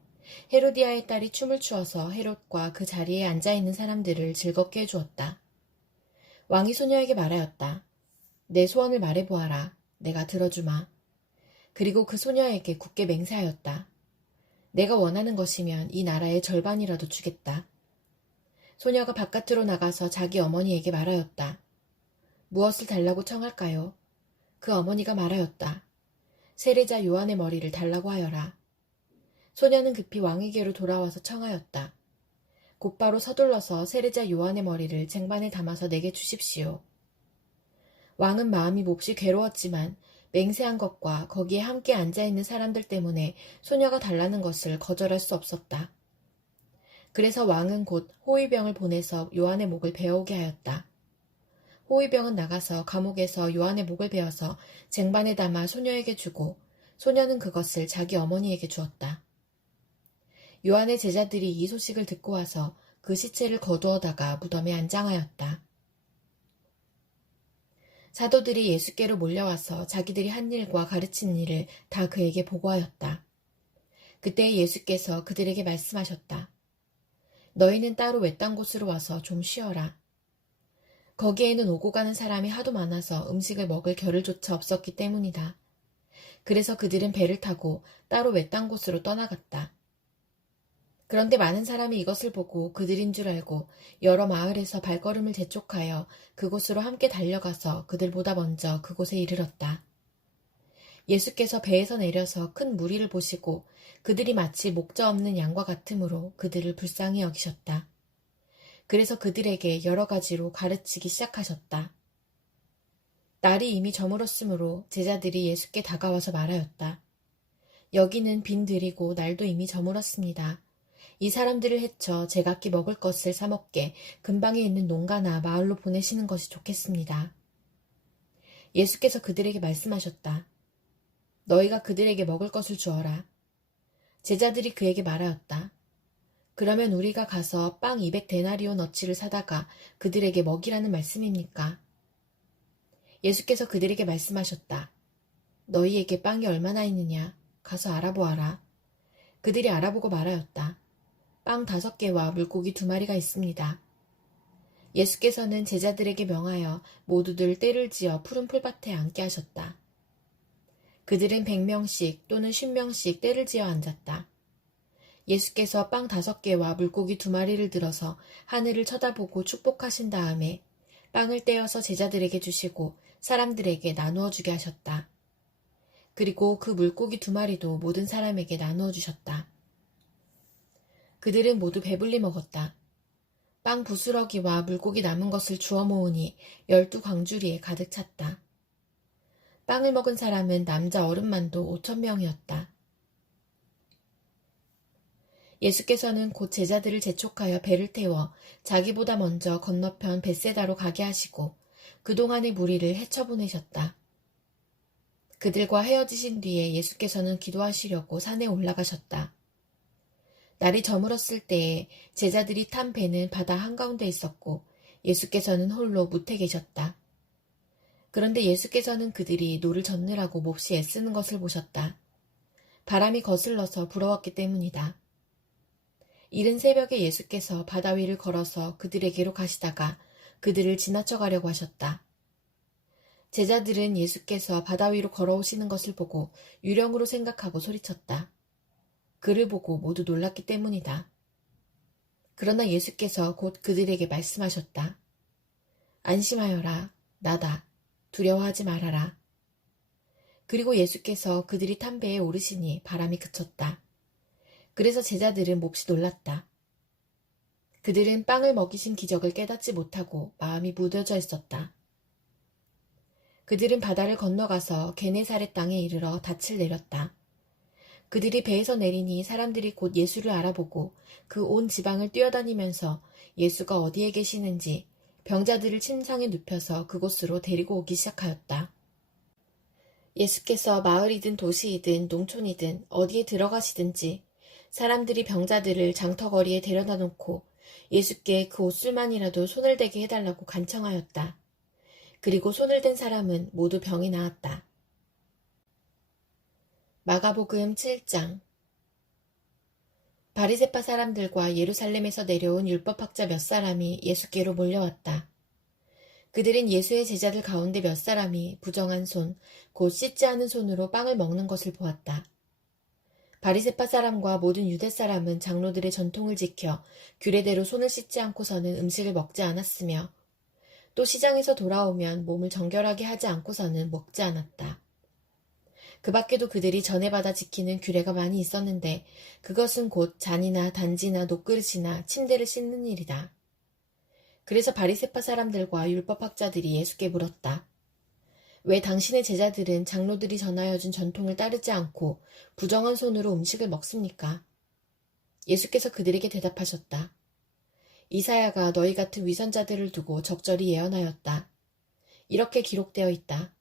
헤로디아의 딸이 춤을 추어서 헤롯과 그 자리에 앉아있는 사람들을 즐겁게 해주었다. 왕이 소녀에게 말하였다. 내 소원을 말해보아라. 내가 들어주마. 그리고 그 소녀에게 굳게 맹세하였다. 내가 원하는 것이면 이 나라의 절반이라도 주겠다. 소녀가 바깥으로 나가서 자기 어머니에게 말하였다. 무엇을 달라고 청할까요? 그 어머니가 말하였다. 세례자 요한의 머리를 달라고 하여라. 소녀는 급히 왕에게로 돌아와서 청하였다. 곧바로 서둘러서 세례자 요한의 머리를 쟁반에 담아서 내게 주십시오. 왕은 마음이 몹시 괴로웠지만 맹세한 것과 거기에 함께 앉아있는 사람들 때문에 소녀가 달라는 것을 거절할 수 없었다. 그래서 왕은 곧 호위병을 보내서 요한의 목을 베어오게 하였다. 호위병은 나가서 감옥에서 요한의 목을 베어서 쟁반에 담아 소녀에게 주고 소녀는 그것을 자기 어머니에게 주었다. 요한의 제자들이 이 소식을 듣고 와서 그 시체를 거두어다가 무덤에 안장하였다. 사도들이 예수께로 몰려와서 자기들이 한 일과 가르친 일을 다 그에게 보고하였다. 그때 예수께서 그들에게 말씀하셨다. 너희는 따로 외딴 곳으로 와서 좀 쉬어라. 거기에는 오고 가는 사람이 하도 많아서 음식을 먹을 겨를조차 없었기 때문이다. 그래서 그들은 배를 타고 따로 외딴 곳으로 떠나갔다. 그런데 많은 사람이 이것을 보고 그들인 줄 알고 여러 마을에서 발걸음을 재촉하여 그곳으로 함께 달려가서 그들보다 먼저 그곳에 이르렀다. 예수께서 배에서 내려서 큰 무리를 보시고 그들이 마치 목자 없는 양과 같으므로 그들을 불쌍히 여기셨다. 그래서 그들에게 여러 가지로 가르치기 시작하셨다. 날이 이미 저물었으므로 제자들이 예수께 다가와서 말하였다. 여기는 빈들이고 날도 이미 저물었습니다. 이 사람들을 해쳐 제각기 먹을 것을 사 먹게 근방에 있는 농가나 마을로 보내시는 것이 좋겠습니다. 예수께서 그들에게 말씀하셨다. 너희가 그들에게 먹을 것을 주어라. 제자들이 그에게 말하였다. 그러면 우리가 가서 빵 200데나리온 어치를 사다가 그들에게 먹이라는 말씀입니까? 예수께서 그들에게 말씀하셨다. 너희에게 빵이 얼마나 있느냐? 가서 알아보아라. 그들이 알아보고 말하였다. 빵 5개와 물고기 2마리가 있습니다. 예수께서는 제자들에게 명하여 모두들 떼를 지어 푸른 풀밭에 앉게 하셨다. 그들은 100명씩 또는 50명씩 떼를 지어 앉았다. 예수께서 빵 5개와 물고기 2마리를 들어서 하늘을 쳐다보고 축복하신 다음에 빵을 떼어서 제자들에게 주시고 사람들에게 나누어 주게 하셨다. 그리고 그 물고기 2마리도 모든 사람에게 나누어 주셨다. 그들은 모두 배불리 먹었다. 빵 부스러기와 물고기 남은 것을 주워 모으니 12광주리에 가득 찼다. 빵을 먹은 사람은 남자 어른만도 5,000명이었다. 예수께서는 곧 제자들을 재촉하여 배를 태워 자기보다 먼저 건너편 벳세다로 가게 하시고 그동안의 무리를 헤쳐보내셨다. 그들과 헤어지신 뒤에 예수께서는 기도하시려고 산에 올라가셨다. 날이 저물었을 때에 제자들이 탄 배는 바다 한가운데 있었고 예수께서는 홀로 뭇에 계셨다. 그런데 예수께서는 그들이 노를 젓느라고 몹시 애쓰는 것을 보셨다. 바람이 거슬러서 불어왔기 때문이다. 이른 새벽에 예수께서 바다 위를 걸어서 그들에게로 가시다가 그들을 지나쳐 가려고 하셨다. 제자들은 예수께서 바다 위로 걸어오시는 것을 보고 유령으로 생각하고 소리쳤다. 그를 보고 모두 놀랐기 때문이다. 그러나 예수께서 곧 그들에게 말씀하셨다. 안심하여라. 나다. 두려워하지 말아라. 그리고 예수께서 그들이 탄 배에 오르시니 바람이 그쳤다. 그래서 제자들은 몹시 놀랐다. 그들은 빵을 먹이신 기적을 깨닫지 못하고 마음이 무뎌져 있었다. 그들은 바다를 건너가서 게네사렛 땅에 이르러 닻을 내렸다. 그들이 배에서 내리니 사람들이 곧 예수를 알아보고 그 온 지방을 뛰어다니면서 예수가 어디에 계시는지 병자들을 침상에 눕혀서 그곳으로 데리고 오기 시작하였다. 예수께서 마을이든 도시이든 농촌이든 어디에 들어가시든지 사람들이 병자들을 장터거리에 데려다 놓고 예수께 그 옷술만이라도 손을 대게 해달라고 간청하였다. 그리고 손을 댄 사람은 모두 병이 나았다. 마가복음 7장. 바리새파 사람들과 예루살렘에서 내려온 율법학자 몇 사람이 예수께로 몰려왔다. 그들은 예수의 제자들 가운데 몇 사람이 부정한 손, 곧 씻지 않은 손으로 빵을 먹는 것을 보았다. 바리새파 사람과 모든 유대 사람은 장로들의 전통을 지켜 규례대로 손을 씻지 않고서는 음식을 먹지 않았으며 또 시장에서 돌아오면 몸을 정결하게 하지 않고서는 먹지 않았다. 그 밖에도 그들이 전에 받아 지키는 규례가 많이 있었는데 그것은 곧 잔이나 단지나 녹그릇이나 침대를 씻는 일이다. 그래서 바리새파 사람들과 율법학자들이 예수께 물었다. 왜 당신의 제자들은 장로들이 전하여 준 전통을 따르지 않고 부정한 손으로 음식을 먹습니까? 예수께서 그들에게 대답하셨다. 이사야가 너희 같은 위선자들을 두고 적절히 예언하였다. 이렇게 기록되어 있다.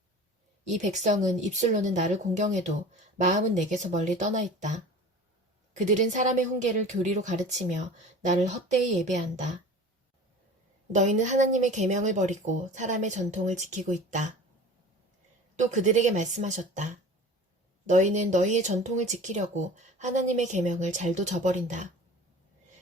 이 백성은 입술로는 나를 공경해도 마음은 내게서 멀리 떠나 있다. 그들은 사람의 훈계를 교리로 가르치며 나를 헛되이 예배한다. 너희는 하나님의 계명을 버리고 사람의 전통을 지키고 있다. 또 그들에게 말씀하셨다. 너희는 너희의 전통을 지키려고 하나님의 계명을 잘도 저버린다.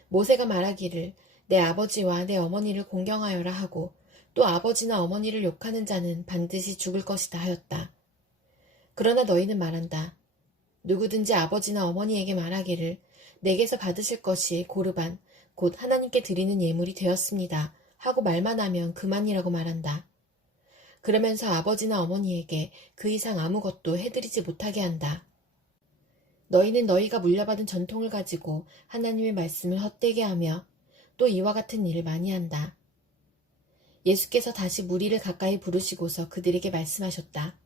모세가 말하기를 내 아버지와 내 어머니를 공경하여라 하고 또 아버지나 어머니를 욕하는 자는 반드시 죽을 것이다 하였다. 그러나 너희는 말한다. 누구든지 아버지나 어머니에게 말하기를 내게서 받으실 것이 고르반 곧 하나님께 드리는 예물이 되었습니다 하고 말만 하면 그만이라고 말한다. 그러면서 아버지나 어머니에게 그 이상 아무것도 해드리지 못하게 한다. 너희는 너희가 물려받은 전통을 가지고 하나님의 말씀을 헛되게 하며 또 이와 같은 일을 많이 한다. 예수께서 다시 무리를 가까이 부르시고서 그들에게 말씀하셨다.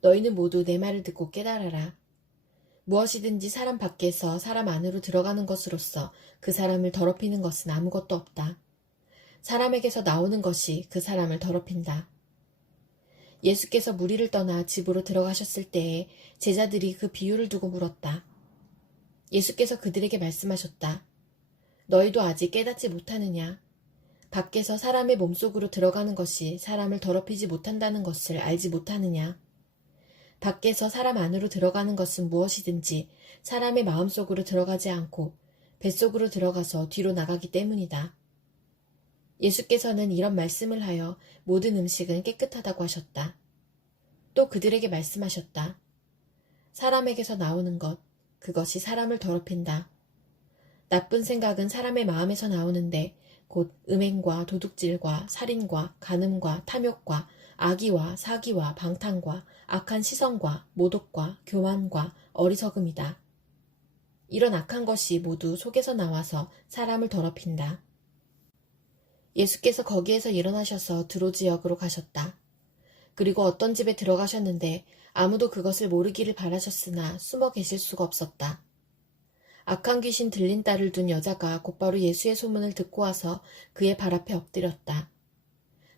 너희는 모두 내 말을 듣고 깨달아라. 무엇이든지 사람 밖에서 사람 안으로 들어가는 것으로서 그 사람을 더럽히는 것은 아무것도 없다. 사람에게서 나오는 것이 그 사람을 더럽힌다. 예수께서 무리를 떠나 집으로 들어가셨을 때에 제자들이 그 비유를 두고 물었다. 예수께서 그들에게 말씀하셨다. 너희도 아직 깨닫지 못하느냐? 밖에서 사람의 몸속으로 들어가는 것이 사람을 더럽히지 못한다는 것을 알지 못하느냐? 밖에서 사람 안으로 들어가는 것은 무엇이든지 사람의 마음속으로 들어가지 않고 뱃속으로 들어가서 뒤로 나가기 때문이다. 예수께서는 이런 말씀을 하여 모든 음식은 깨끗하다고 하셨다. 또 그들에게 말씀하셨다. 사람에게서 나오는 것, 그것이 사람을 더럽힌다. 나쁜 생각은 사람의 마음에서 나오는데 곧 음행과 도둑질과 살인과 간음과 탐욕과 악의와 사기와 방탕과 악한 시선과 모독과 교만과 어리석음이다. 이런 악한 것이 모두 속에서 나와서 사람을 더럽힌다. 예수께서 거기에서 일어나셔서 드로 지역으로 가셨다. 그리고 어떤 집에 들어가셨는데 아무도 그것을 모르기를 바라셨으나 숨어 계실 수가 없었다. 악한 귀신 들린 딸을 둔 여자가 곧바로 예수의 소문을 듣고 와서 그의 발 앞에 엎드렸다.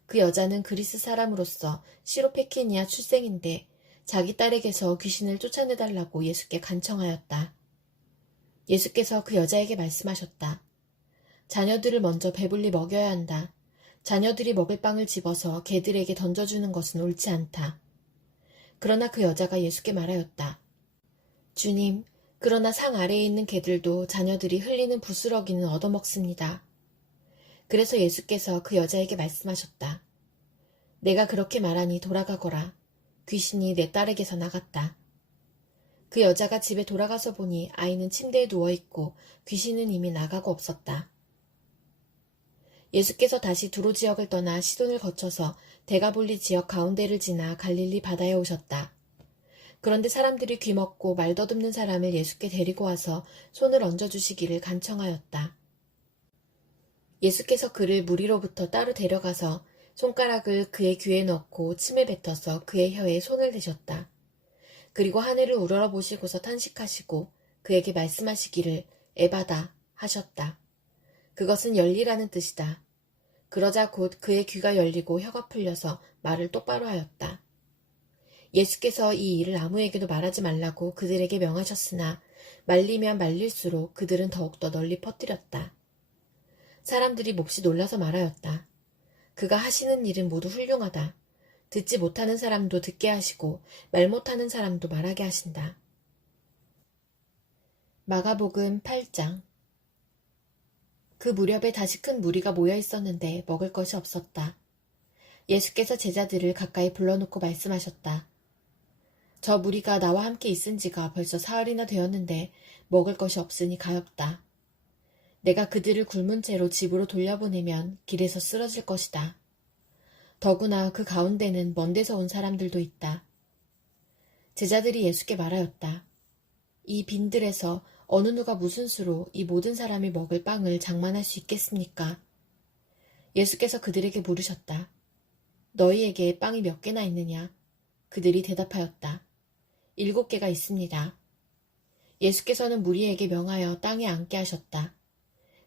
그 여자는 그리스 사람으로서 시로페키니아 출생인데 자기 딸에게서 귀신을 쫓아내달라고 예수께 간청하였다. 예수께서 그 여자에게 말씀하셨다. 자녀들을 먼저 배불리 먹여야 한다. 자녀들이 먹을 빵을 집어서 개들에게 던져주는 것은 옳지 않다. 그러나 그 여자가 예수께 말하였다. 주님, 그러나 상 아래에 있는 개들도 자녀들이 흘리는 부스러기는 얻어먹습니다. 그래서 예수께서 그 여자에게 말씀하셨다. 내가 그렇게 말하니 돌아가거라. 귀신이 내 딸에게서 나갔다. 그 여자가 집에 돌아가서 보니 아이는 침대에 누워있고 귀신은 이미 나가고 없었다. 예수께서 다시 두로 지역을 떠나 시돈을 거쳐서 데가볼리 지역 가운데를 지나 갈릴리 바다에 오셨다. 그런데 사람들이 귀먹고 말 더듬는 사람을 예수께 데리고 와서 손을 얹어주시기를 간청하였다. 예수께서 그를 무리로부터 따로 데려가서 손가락을 그의 귀에 넣고 침을 뱉어서 그의 혀에 손을 대셨다. 그리고 하늘을 우러러보시고서 탄식하시고 그에게 말씀하시기를 에바다 하셨다. 그것은 열리라는 뜻이다. 그러자 곧 그의 귀가 열리고 혀가 풀려서 말을 똑바로 하였다. 예수께서 이 일을 아무에게도 말하지 말라고 그들에게 명하셨으나 말리면 말릴수록 그들은 더욱더 널리 퍼뜨렸다. 사람들이 몹시 놀라서 말하였다. 그가 하시는 일은 모두 훌륭하다. 듣지 못하는 사람도 듣게 하시고 말 못하는 사람도 말하게 하신다. 마가복음 8장. 그 무렵에 다시 큰 무리가 모여 있었는데 먹을 것이 없었다. 예수께서 제자들을 가까이 불러놓고 말씀하셨다. 저 무리가 나와 함께 있은 지가 벌써 사흘이나 되었는데 먹을 것이 없으니 가엾다. 내가 그들을 굶은 채로 집으로 돌려보내면 길에서 쓰러질 것이다. 더구나 그 가운데는 먼 데서 온 사람들도 있다. 제자들이 예수께 말하였다. 이 빈들에서 어느 누가 무슨 수로 이 모든 사람이 먹을 빵을 장만할 수 있겠습니까? 예수께서 그들에게 물으셨다. 너희에게 빵이 몇 개나 있느냐? 그들이 대답하였다. 7개가 있습니다. 예수께서는 무리에게 명하여 땅에 앉게 하셨다.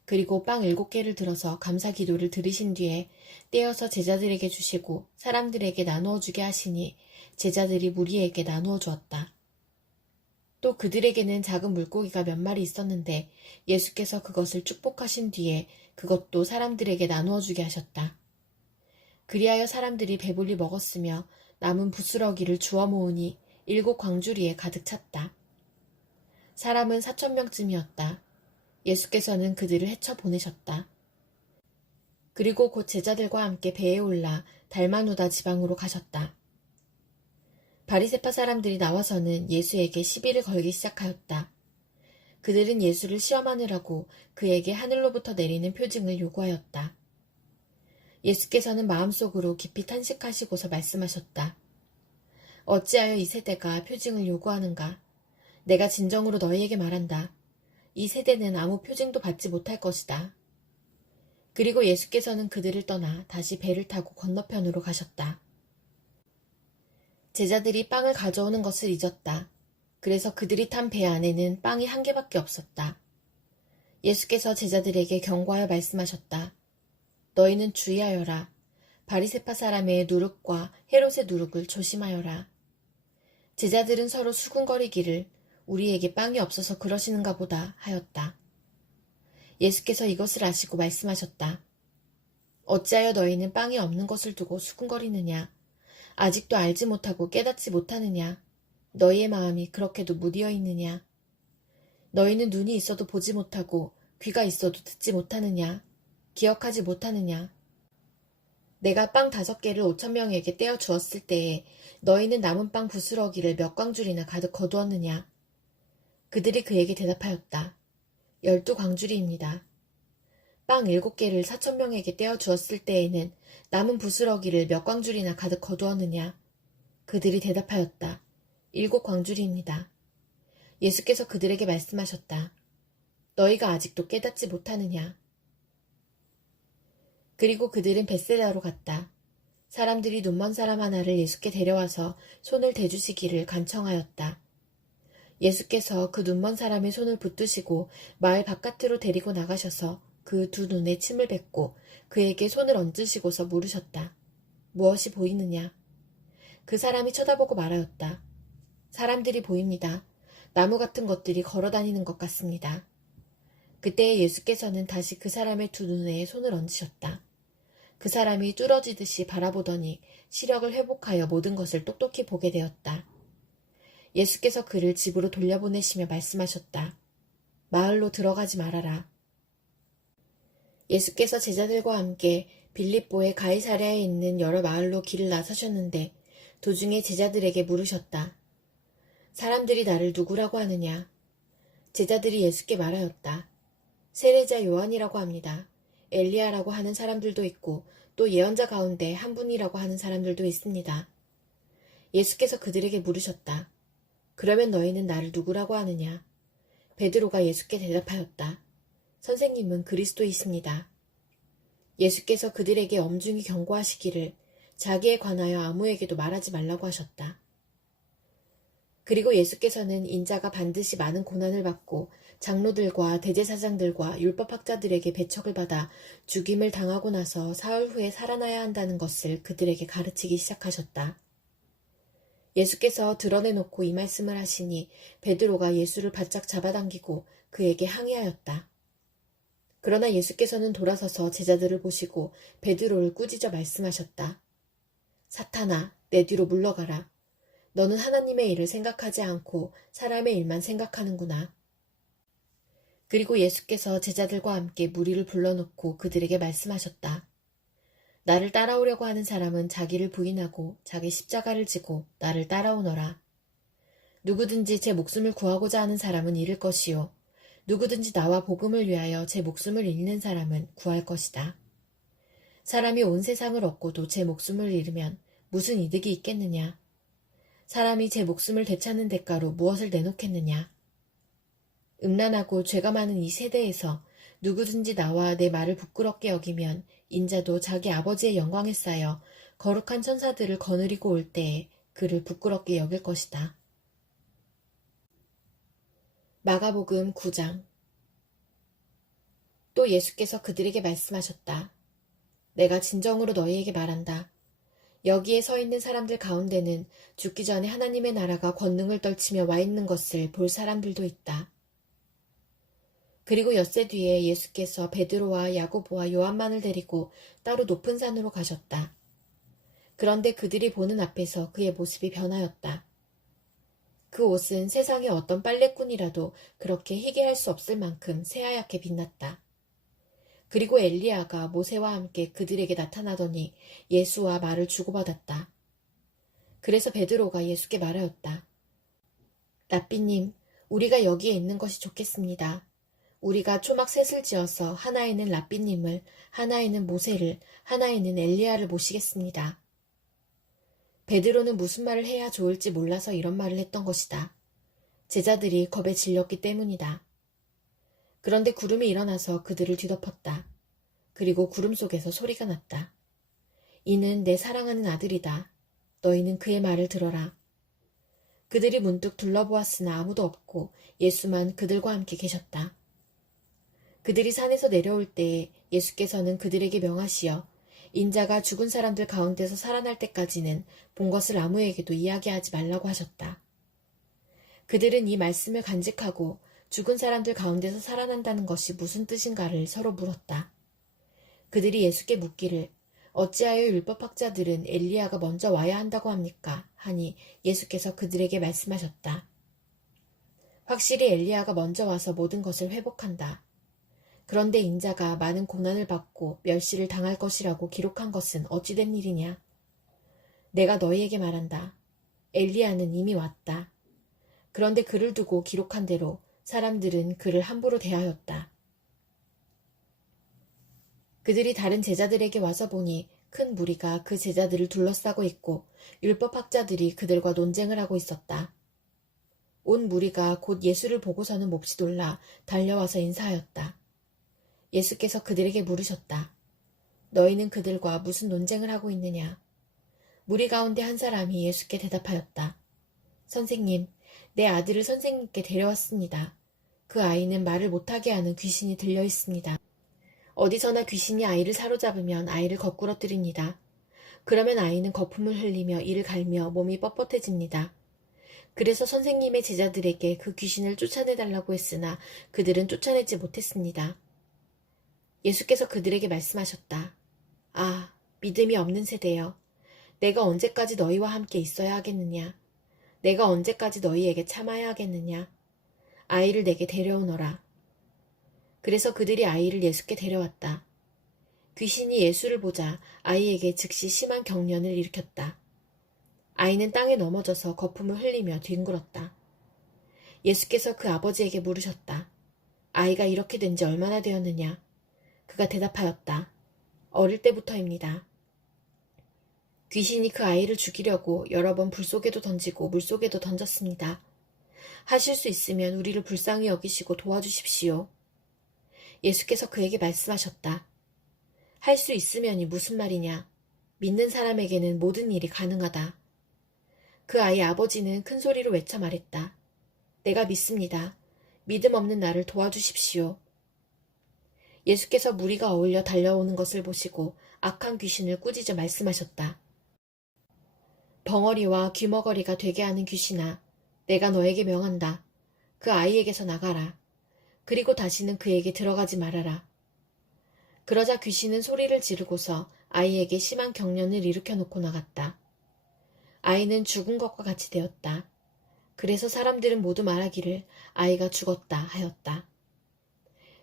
그리고 빵 7개를 들어서 감사 기도를 들으신 뒤에 떼어서 제자들에게 주시고 사람들에게 나누어 주게 하시니 제자들이 무리에게 나누어 주었다. 또 그들에게는 작은 물고기가 몇 마리 있었는데 예수께서 그것을 축복하신 뒤에 그것도 사람들에게 나누어 주게 하셨다. 그리하여 사람들이 배불리 먹었으며 남은 부스러기를 주워 모으니 7 광주리에 가득 찼다. 사람은 4,000명쯤이었다. 예수께서는 그들을 헤쳐 보내셨다. 그리고 곧 제자들과 함께 배에 올라 달마누다 지방으로 가셨다. 바리새파 사람들이 나와서는 예수에게 시비를 걸기 시작하였다. 그들은 예수를 시험하느라고 그에게 하늘로부터 내리는 표징을 요구하였다. 예수께서는 마음속으로 깊이 탄식하시고서 말씀하셨다. 어찌하여 이 세대가 표징을 요구하는가? 내가 진정으로 너희에게 말한다. 이 세대는 아무 표징도 받지 못할 것이다. 그리고 예수께서는 그들을 떠나 다시 배를 타고 건너편으로 가셨다. 제자들이 빵을 가져오는 것을 잊었다. 그래서 그들이 탄 배 안에는 빵이 1개밖에 없었다. 예수께서 제자들에게 경고하여 말씀하셨다. 너희는 주의하여라. 바리새파 사람의 누룩과 헤롯의 누룩을 조심하여라. 제자들은 서로 수군거리기를 우리에게 빵이 없어서 그러시는가 보다 하였다. 예수께서 이것을 아시고 말씀하셨다. 어찌하여 너희는 빵이 없는 것을 두고 수군거리느냐? 아직도 알지 못하고 깨닫지 못하느냐? 너희의 마음이 그렇게도 무디어 있느냐? 너희는 눈이 있어도 보지 못하고 귀가 있어도 듣지 못하느냐? 기억하지 못하느냐? 내가 빵 5개를 5,000명에게 떼어 주었을 때에 너희는 남은 빵 부스러기를 몇 광줄이나 가득 거두었느냐? 그들이 그에게 대답하였다. 12광주리입니다. 빵 7개를 4,000명에게 떼어 주었을 때에는 남은 부스러기를 몇 광줄이나 가득 거두었느냐? 그들이 대답하였다. 7광주리입니다. 예수께서 그들에게 말씀하셨다. 너희가 아직도 깨닫지 못하느냐? 그리고 그들은 벳세다로 갔다. 사람들이 눈먼 사람 하나를 예수께 데려와서 손을 대주시기를 간청하였다. 예수께서 그 눈먼 사람의 손을 붙드시고 마을 바깥으로 데리고 나가셔서 그 2 눈에 침을 뱉고 그에게 손을 얹으시고서 물으셨다. 무엇이 보이느냐? 그 사람이 쳐다보고 말하였다. 사람들이 보입니다. 나무 같은 것들이 걸어다니는 것 같습니다. 그때에 예수께서는 다시 그 사람의 2 눈에 손을 얹으셨다. 그 사람이 뚫어지듯이 바라보더니 시력을 회복하여 모든 것을 똑똑히 보게 되었다. 예수께서 그를 집으로 돌려보내시며 말씀하셨다. 마을로 들어가지 말아라. 예수께서 제자들과 함께 빌립보의 가이사랴에 있는 여러 마을로 길을 나서셨는데 도중에 제자들에게 물으셨다. 사람들이 나를 누구라고 하느냐? 제자들이 예수께 말하였다. 세례자 요한이라고 합니다. 엘리야라고 하는 사람들도 있고 또 예언자 가운데 한 분이라고 하는 사람들도 있습니다. 예수께서 그들에게 물으셨다. 그러면 너희는 나를 누구라고 하느냐? 베드로가 예수께 대답하였다. 선생님은 그리스도이십니다. 예수께서 그들에게 엄중히 경고하시기를 자기에 관하여 아무에게도 말하지 말라고 하셨다. 그리고 예수께서는 인자가 반드시 많은 고난을 받고 장로들과 대제사장들과 율법학자들에게 배척을 받아 죽임을 당하고 나서 사흘 후에 살아나야 한다는 것을 그들에게 가르치기 시작하셨다. 예수께서 드러내놓고 이 말씀을 하시니 베드로가 예수를 바짝 잡아당기고 그에게 항의하였다. 그러나 예수께서는 돌아서서 제자들을 보시고 베드로를 꾸짖어 말씀하셨다. 사탄아, 내 뒤로 물러가라. 너는 하나님의 일을 생각하지 않고 사람의 일만 생각하는구나. 그리고 예수께서 제자들과 함께 무리를 불러놓고 그들에게 말씀하셨다. 나를 따라오려고 하는 사람은 자기를 부인하고 자기 십자가를 지고 나를 따라오너라. 누구든지 제 목숨을 구하고자 하는 사람은 잃을 것이요. 누구든지 나와 복음을 위하여 제 목숨을 잃는 사람은 구할 것이다. 사람이 온 세상을 얻고도 제 목숨을 잃으면 무슨 이득이 있겠느냐? 사람이 제 목숨을 되찾는 대가로 무엇을 내놓겠느냐. 음란하고 죄가 많은 이 세대에서 누구든지 나와 내 말을 부끄럽게 여기면 인자도 자기 아버지의 영광에 쌓여 거룩한 천사들을 거느리고 올 때에 그를 부끄럽게 여길 것이다. 마가복음 9장. 또 예수께서 그들에게 말씀하셨다. 내가 진정으로 너희에게 말한다. 여기에 서 있는 사람들 가운데는 죽기 전에 하나님의 나라가 권능을 떨치며 와 있는 것을 볼 사람들도 있다. 그리고 엿새 뒤에 예수께서 베드로와 야고보와 요한만을 데리고 따로 높은 산으로 가셨다. 그런데 그들이 보는 앞에서 그의 모습이 변하였다. 그 옷은 세상의 어떤 빨래꾼이라도 그렇게 희게 할 수 없을 만큼 새하얗게 빛났다. 그리고 엘리야가 모세와 함께 그들에게 나타나더니 예수와 말을 주고받았다. 그래서 베드로가 예수께 말하였다. 랍비님, 우리가 여기에 있는 것이 좋겠습니다. 우리가 초막 셋을 지어서 하나에는 랍비님을, 하나에는 모세를, 하나에는 엘리야를 모시겠습니다. 베드로는 무슨 말을 해야 좋을지 몰라서 이런 말을 했던 것이다. 제자들이 겁에 질렸기 때문이다. 그런데 구름이 일어나서 그들을 뒤덮었다. 그리고 구름 속에서 소리가 났다. 이는 내 사랑하는 아들이다. 너희는 그의 말을 들어라. 그들이 문득 둘러보았으나 아무도 없고 예수만 그들과 함께 계셨다. 그들이 산에서 내려올 때에 예수께서는 그들에게 명하시어 인자가 죽은 사람들 가운데서 살아날 때까지는 본 것을 아무에게도 이야기하지 말라고 하셨다. 그들은 이 말씀을 간직하고 죽은 사람들 가운데서 살아난다는 것이 무슨 뜻인가를 서로 물었다. 그들이 예수께 묻기를 어찌하여 율법학자들은 엘리야가 먼저 와야 한다고 합니까? 하니 예수께서 그들에게 말씀하셨다. 확실히 엘리야가 먼저 와서 모든 것을 회복한다. 그런데 인자가 많은 고난을 받고 멸시를 당할 것이라고 기록한 것은 어찌된 일이냐? 내가 너희에게 말한다. 엘리야는 이미 왔다. 그런데 그를 두고 기록한 대로 사람들은 그를 함부로 대하였다. 그들이 다른 제자들에게 와서 보니 큰 무리가 그 제자들을 둘러싸고 있고 율법학자들이 그들과 논쟁을 하고 있었다. 온 무리가 곧 예수를 보고서는 몹시 놀라 달려와서 인사하였다. 예수께서 그들에게 물으셨다. 너희는 그들과 무슨 논쟁을 하고 있느냐? 무리 가운데 한 사람이 예수께 대답하였다. 선생님, 내 아들을 선생님께 데려왔습니다. 그 아이는 말을 못하게 하는 귀신이 들려 있습니다. 어디서나 귀신이 아이를 사로잡으면 아이를 거꾸러뜨립니다. 그러면 아이는 거품을 흘리며 이를 갈며 몸이 뻣뻣해집니다. 그래서 선생님의 제자들에게 그 귀신을 쫓아내달라고 했으나 그들은 쫓아내지 못했습니다. 예수께서 그들에게 말씀하셨다. 아, 믿음이 없는 세대여. 내가 언제까지 너희와 함께 있어야 하겠느냐? 내가 언제까지 너희에게 참아야 하겠느냐? 아이를 내게 데려오너라. 그래서 그들이 아이를 예수께 데려왔다. 귀신이 예수를 보자 아이에게 즉시 심한 경련을 일으켰다. 아이는 땅에 넘어져서 거품을 흘리며 뒹굴었다. 예수께서 그 아버지에게 물으셨다. 아이가 이렇게 된 지 얼마나 되었느냐? 그가 대답하였다. 어릴 때부터입니다. 귀신이 그 아이를 죽이려고 여러 번 불 속에도 던지고 물 속에도 던졌습니다. 하실 수 있으면 우리를 불쌍히 여기시고 도와주십시오. 예수께서 그에게 말씀하셨다. 할 수 있으면이 무슨 말이냐? 믿는 사람에게는 모든 일이 가능하다. 그 아이 아버지는 큰 소리로 외쳐 말했다. 내가 믿습니다. 믿음 없는 나를 도와주십시오. 예수께서 무리가 어울려 달려오는 것을 보시고 악한 귀신을 꾸짖어 말씀하셨다. 벙어리와 귀머거리가 되게 하는 귀신아, 내가 너에게 명한다. 그 아이에게서 나가라. 그리고 다시는 그에게 들어가지 말아라. 그러자 귀신은 소리를 지르고서 아이에게 심한 경련을 일으켜 놓고 나갔다. 아이는 죽은 것과 같이 되었다. 그래서 사람들은 모두 말하기를 아이가 죽었다 하였다.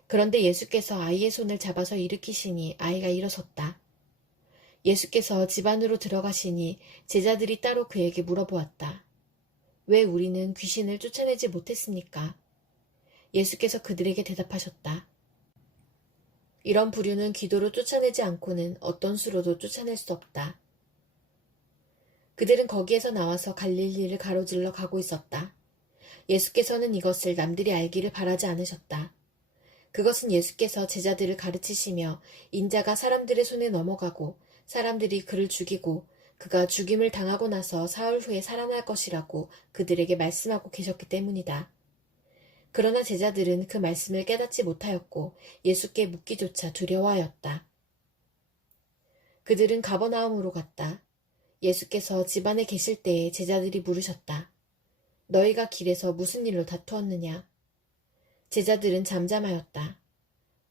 그런데 예수께서 아이의 손을 잡아서 일으키시니 아이가 일어섰다. 예수께서 집 안으로 들어가시니 제자들이 따로 그에게 물어보았다. 왜 우리는 귀신을 쫓아내지 못했습니까? 예수께서 그들에게 대답하셨다. 이런 부류는 기도로 쫓아내지 않고는 어떤 수로도 쫓아낼 수 없다. 그들은 거기에서 나와서 갈릴리를 가로질러 가고 있었다. 예수께서는 이것을 남들이 알기를 바라지 않으셨다. 그것은 예수께서 제자들을 가르치시며 인자가 사람들의 손에 넘어가고 사람들이 그를 죽이고 그가 죽임을 당하고 나서 사흘 후에 살아날 것이라고 그들에게 말씀하고 계셨기 때문이다. 그러나 제자들은 그 말씀을 깨닫지 못하였고 예수께 묻기조차 두려워하였다. 그들은 가버나움으로 갔다. 예수께서 집안에 계실 때에 제자들이 물으셨다. 너희가 길에서 무슨 일로 다투었느냐? 제자들은 잠잠하였다.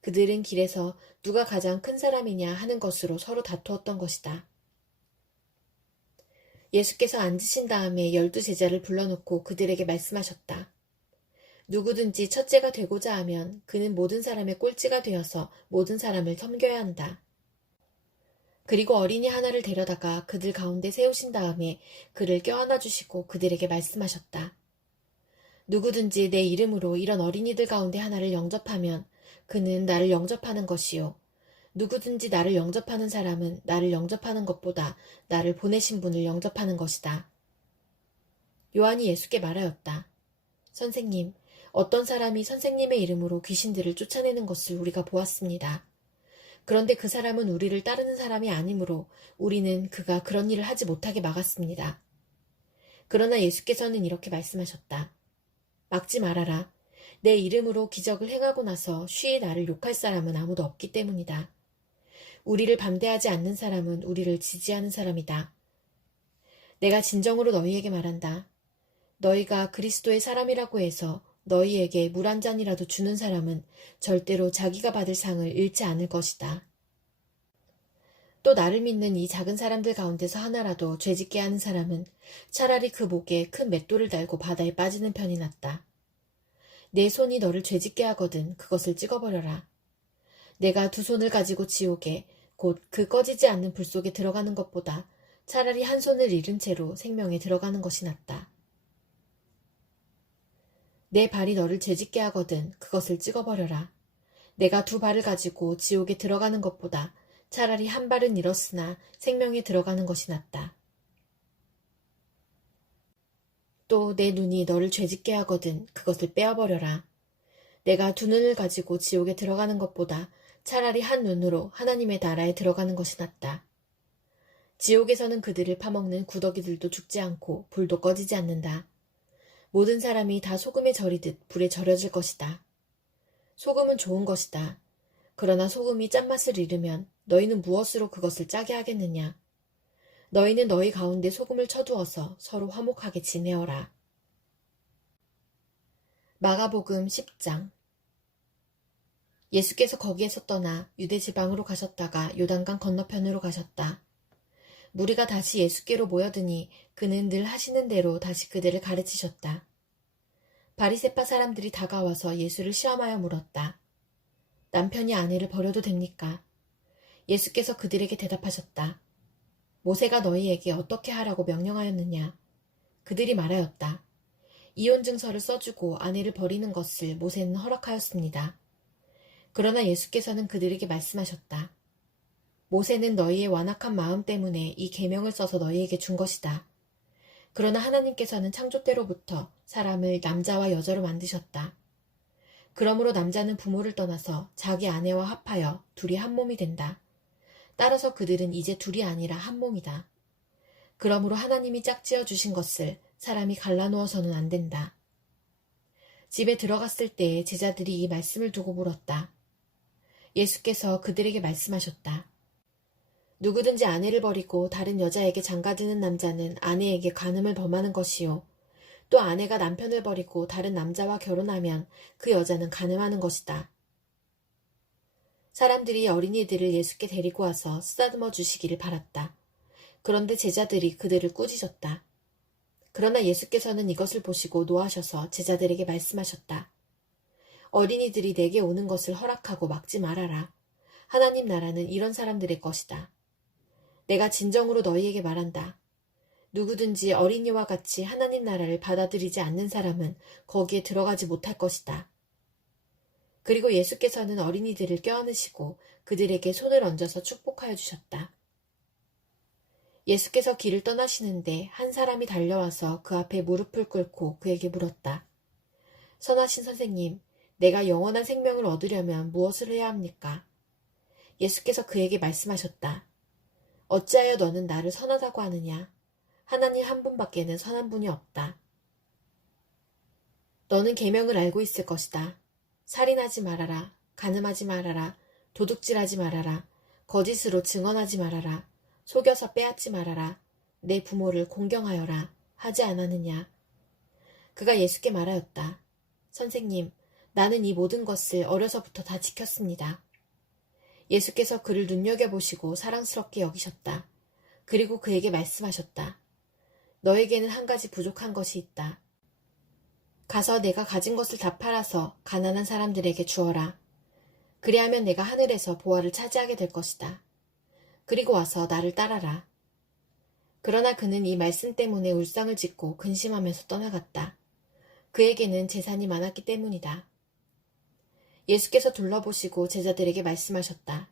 그들은 길에서 누가 가장 큰 사람이냐 하는 것으로 서로 다투었던 것이다. 예수께서 앉으신 다음에 12제자를 불러놓고 그들에게 말씀하셨다. 누구든지 첫째가 되고자 하면 그는 모든 사람의 꼴찌가 되어서 모든 사람을 섬겨야 한다. 그리고 어린이 하나를 데려다가 그들 가운데 세우신 다음에 그를 껴안아 주시고 그들에게 말씀하셨다. 누구든지 내 이름으로 이런 어린이들 가운데 하나를 영접하면 그는 나를 영접하는 것이요. 누구든지 나를 영접하는 사람은 나를 영접하는 것보다 나를 보내신 분을 영접하는 것이다. 요한이 예수께 말하였다. 선생님, 어떤 사람이 선생님의 이름으로 귀신들을 쫓아내는 것을 우리가 보았습니다. 그런데 그 사람은 우리를 따르는 사람이 아니므로 우리는 그가 그런 일을 하지 못하게 막았습니다. 그러나 예수께서는 이렇게 말씀하셨다. 막지 말아라. 내 이름으로 기적을 행하고 나서 쉬이 나를 욕할 사람은 아무도 없기 때문이다. 우리를 반대하지 않는 사람은 우리를 지지하는 사람이다. 내가 진정으로 너희에게 말한다. 너희가 그리스도의 사람이라고 해서 너희에게 물 한 잔이라도 주는 사람은 절대로 자기가 받을 상을 잃지 않을 것이다. 또 나를 믿는 이 작은 사람들 가운데서 하나라도 죄짓게 하는 사람은 차라리 그 목에 큰 맷돌을 달고 바다에 빠지는 편이 낫다. 내 손이 너를 죄짓게 하거든 그것을 찍어버려라. 내가 두 손을 가지고 지옥에 곧 그 꺼지지 않는 불 속에 들어가는 것보다 차라리 한 손을 잃은 채로 생명에 들어가는 것이 낫다. 내 발이 너를 죄짓게 하거든 그것을 찍어버려라. 내가 두 발을 가지고 지옥에 들어가는 것보다 차라리 한 발은 잃었으나 생명에 들어가는 것이 낫다. 또 내 눈이 너를 죄짓게 하거든 그것을 빼어버려라. 내가 두 눈을 가지고 지옥에 들어가는 것보다 차라리 한 눈으로 하나님의 나라에 들어가는 것이 낫다. 지옥에서는 그들을 파먹는 구더기들도 죽지 않고 불도 꺼지지 않는다. 모든 사람이 다 소금에 절이듯 불에 절여질 것이다. 소금은 좋은 것이다. 그러나 소금이 짠맛을 잃으면 너희는 무엇으로 그것을 짜게 하겠느냐? 너희는 너희 가운데 소금을 쳐두어서 서로 화목하게 지내어라. 마가복음 10장. 예수께서 거기에서 떠나 유대 지방으로 가셨다가 요단강 건너편으로 가셨다. 무리가 다시 예수께로 모여드니 그는 늘 하시는 대로 다시 그들을 가르치셨다. 바리새파 사람들이 다가와서 예수를 시험하여 물었다. 남편이 아내를 버려도 됩니까? 예수께서 그들에게 대답하셨다. 모세가 너희에게 어떻게 하라고 명령하였느냐? 그들이 말하였다. 이혼 증서를 써주고 아내를 버리는 것을 모세는 허락하였습니다. 그러나 예수께서는 그들에게 말씀하셨다. 모세는 너희의 완악한 마음 때문에 이 계명을 써서 너희에게 준 것이다. 그러나 하나님께서는 창조 때로부터 사람을 남자와 여자로 만드셨다. 그러므로 남자는 부모를 떠나서 자기 아내와 합하여 둘이 한 몸이 된다. 따라서 그들은 이제 둘이 아니라 한 몸이다. 그러므로 하나님이 짝지어 주신 것을 사람이 갈라놓아서는 안 된다. 집에 들어갔을 때에 제자들이 이 말씀을 두고 물었다. 예수께서 그들에게 말씀하셨다. 누구든지 아내를 버리고 다른 여자에게 장가드는 남자는 아내에게 간음을 범하는 것이요. 또 아내가 남편을 버리고 다른 남자와 결혼하면 그 여자는 간음하는 것이다. 사람들이 어린이들을 예수께 데리고 와서 쓰다듬어 주시기를 바랐다. 그런데 제자들이 그들을 꾸짖었다. 그러나 예수께서는 이것을 보시고 노하셔서 제자들에게 말씀하셨다. 어린이들이 내게 오는 것을 허락하고 막지 말아라. 하나님 나라는 이런 사람들의 것이다. 내가 진정으로 너희에게 말한다. 누구든지 어린이와 같이 하나님 나라를 받아들이지 않는 사람은 거기에 들어가지 못할 것이다. 그리고 예수께서는 어린이들을 껴안으시고 그들에게 손을 얹어서 축복하여 주셨다. 예수께서 길을 떠나시는데 한 사람이 달려와서 그 앞에 무릎을 꿇고 그에게 물었다. 선하신 선생님, 내가 영원한 생명을 얻으려면 무엇을 해야 합니까? 예수께서 그에게 말씀하셨다. 어찌하여 너는 나를 선하다고 하느냐? 하나님 한 분밖에는 선한 분이 없다. 너는 계명을 알고 있을 것이다. 살인하지 말아라. 간음하지 말아라. 도둑질하지 말아라. 거짓으로 증언하지 말아라. 속여서 빼앗지 말아라. 내 부모를 공경하여라. 하지 않았느냐? 그가 예수께 말하였다. 선생님, 나는 이 모든 것을 어려서부터 다 지켰습니다. 예수께서 그를 눈여겨보시고 사랑스럽게 여기셨다. 그리고 그에게 말씀하셨다. 너에게는 한 가지 부족한 것이 있다. 가서 내가 가진 것을 다 팔아서 가난한 사람들에게 주어라. 그리하면 내가 하늘에서 보화를 차지하게 될 것이다. 그리고 와서 나를 따라라. 그러나 그는 이 말씀 때문에 울상을 짓고 근심하면서 떠나갔다. 그에게는 재산이 많았기 때문이다. 예수께서 둘러보시고 제자들에게 말씀하셨다.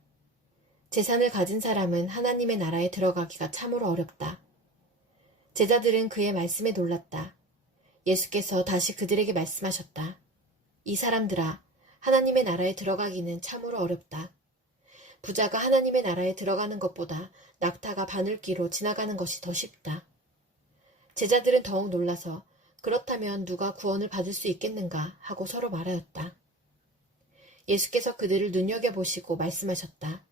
재산을 가진 사람은 하나님의 나라에 들어가기가 참으로 어렵다. 제자들은 그의 말씀에 놀랐다. 예수께서 다시 그들에게 말씀하셨다. 이 사람들아, 하나님의 나라에 들어가기는 참으로 어렵다. 부자가 하나님의 나라에 들어가는 것보다 낙타가 바늘귀로 지나가는 것이 더 쉽다. 제자들은 더욱 놀라서 그렇다면 누가 구원을 받을 수 있겠는가 하고 서로 말하였다. 예수께서 그들을 눈여겨보시고 말씀하셨다.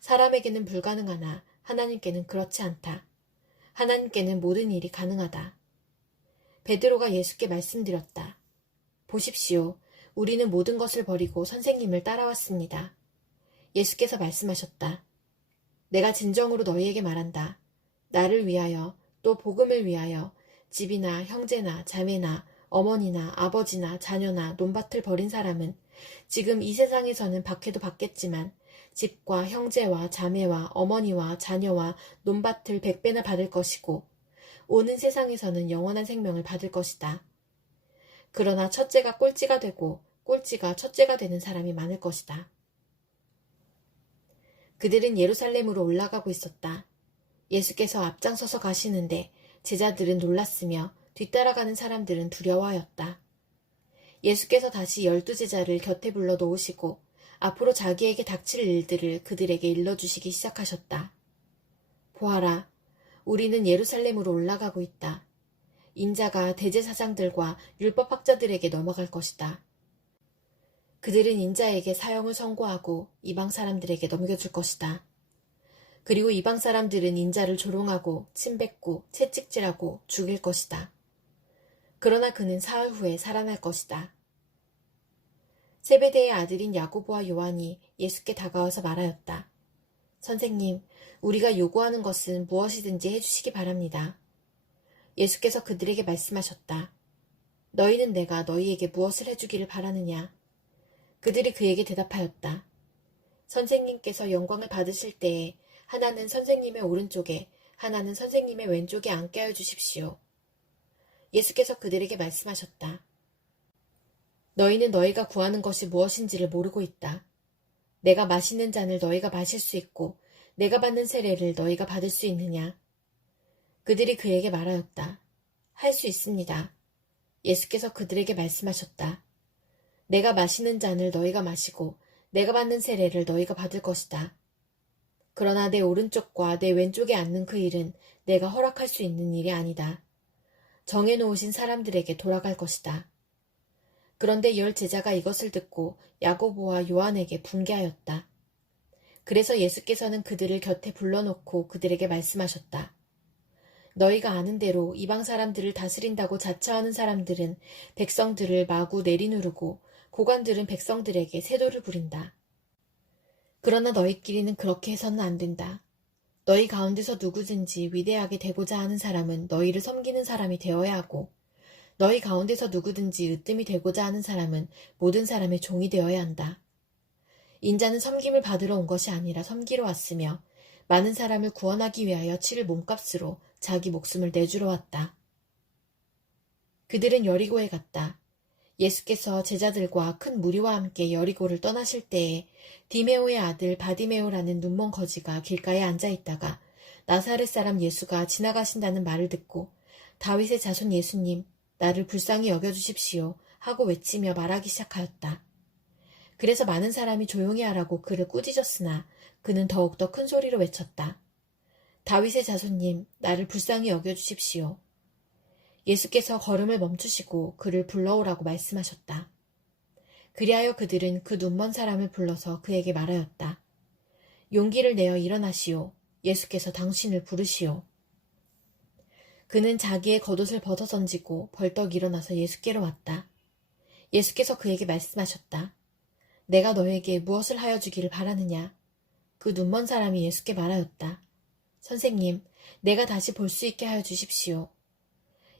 사람에게는 불가능하나 하나님께는 그렇지 않다. 하나님께는 모든 일이 가능하다. 베드로가 예수께 말씀드렸다. 보십시오. 우리는 모든 것을 버리고 선생님을 따라왔습니다. 예수께서 말씀하셨다. 내가 진정으로 너희에게 말한다. 나를 위하여 또 복음을 위하여 집이나 형제나 자매나 어머니나 아버지나 자녀나 논밭을 버린 사람은 지금 이 세상에서는 박해도 받겠지만 집과 형제와 자매와 어머니와 자녀와 논밭을 100배나 받을 것이고 오는 세상에서는 영원한 생명을 받을 것이다. 그러나 첫째가 꼴찌가 되고 꼴찌가 첫째가 되는 사람이 많을 것이다. 그들은 예루살렘으로 올라가고 있었다. 예수께서 앞장서서 가시는데 제자들은 놀랐으며 뒤따라가는 사람들은 두려워하였다. 예수께서 다시 12제자를 곁에 불러 놓으시고 앞으로 자기에게 닥칠 일들을 그들에게 일러주시기 시작하셨다. 보아라, 우리는 예루살렘으로 올라가고 있다. 인자가 대제사장들과 율법학자들에게 넘어갈 것이다. 그들은 인자에게 사형을 선고하고 이방 사람들에게 넘겨줄 것이다. 그리고 이방 사람들은 인자를 조롱하고 침뱉고 채찍질하고 죽일 것이다. 그러나 그는 사흘 후에 살아날 것이다. 세베대의 아들인 야고보와 요한이 예수께 다가와서 말하였다. 선생님, 우리가 요구하는 것은 무엇이든지 해주시기 바랍니다. 예수께서 그들에게 말씀하셨다. 너희는 내가 너희에게 무엇을 해주기를 바라느냐? 그들이 그에게 대답하였다. 선생님께서 영광을 받으실 때에 하나는 선생님의 오른쪽에 하나는 선생님의 왼쪽에 앉게 하여 주십시오. 예수께서 그들에게 말씀하셨다. 너희는 너희가 구하는 것이 무엇인지를 모르고 있다. 내가 마시는 잔을 너희가 마실 수 있고 내가 받는 세례를 너희가 받을 수 있느냐? 그들이 그에게 말하였다. 할 수 있습니다. 예수께서 그들에게 말씀하셨다. 내가 마시는 잔을 너희가 마시고 내가 받는 세례를 너희가 받을 것이다. 그러나 내 오른쪽과 내 왼쪽에 앉는 그 일은 내가 허락할 수 있는 일이 아니다. 정해놓으신 사람들에게 돌아갈 것이다. 그런데 10제자가 이것을 듣고 야고보와 요한에게 분개하였다. 그래서 예수께서는 그들을 곁에 불러놓고 그들에게 말씀하셨다. 너희가 아는 대로 이방 사람들을 다스린다고 자처하는 사람들은 백성들을 마구 내리누르고 고관들은 백성들에게 세도를 부린다. 그러나 너희끼리는 그렇게 해서는 안 된다. 너희 가운데서 누구든지 위대하게 되고자 하는 사람은 너희를 섬기는 사람이 되어야 하고 너희 가운데서 누구든지 으뜸이 되고자 하는 사람은 모든 사람의 종이 되어야 한다. 인자는 섬김을 받으러 온 것이 아니라 섬기러 왔으며 많은 사람을 구원하기 위하여 치를 몸값으로 자기 목숨을 내주러 왔다. 그들은 여리고에 갔다. 예수께서 제자들과 큰 무리와 함께 여리고를 떠나실 때에 디메오의 아들 바디메오라는 눈먼 거지가 길가에 앉아 있다가 나사렛 사람 예수가 지나가신다는 말을 듣고 다윗의 자손 예수님, 나를 불쌍히 여겨주십시오 하고 외치며 말하기 시작하였다. 그래서 많은 사람이 조용히 하라고 그를 꾸짖었으나 그는 더욱더 큰 소리로 외쳤다. 다윗의 자손님, 나를 불쌍히 여겨주십시오. 예수께서 걸음을 멈추시고 그를 불러오라고 말씀하셨다. 그리하여 그들은 그 눈먼 사람을 불러서 그에게 말하였다. 용기를 내어 일어나시오. 예수께서 당신을 부르시오. 그는 자기의 겉옷을 벗어 던지고 벌떡 일어나서 예수께로 왔다. 예수께서 그에게 말씀하셨다. 내가 너에게 무엇을 하여 주기를 바라느냐? 그 눈먼 사람이 예수께 말하였다. 선생님, 내가 다시 볼 수 있게 하여 주십시오.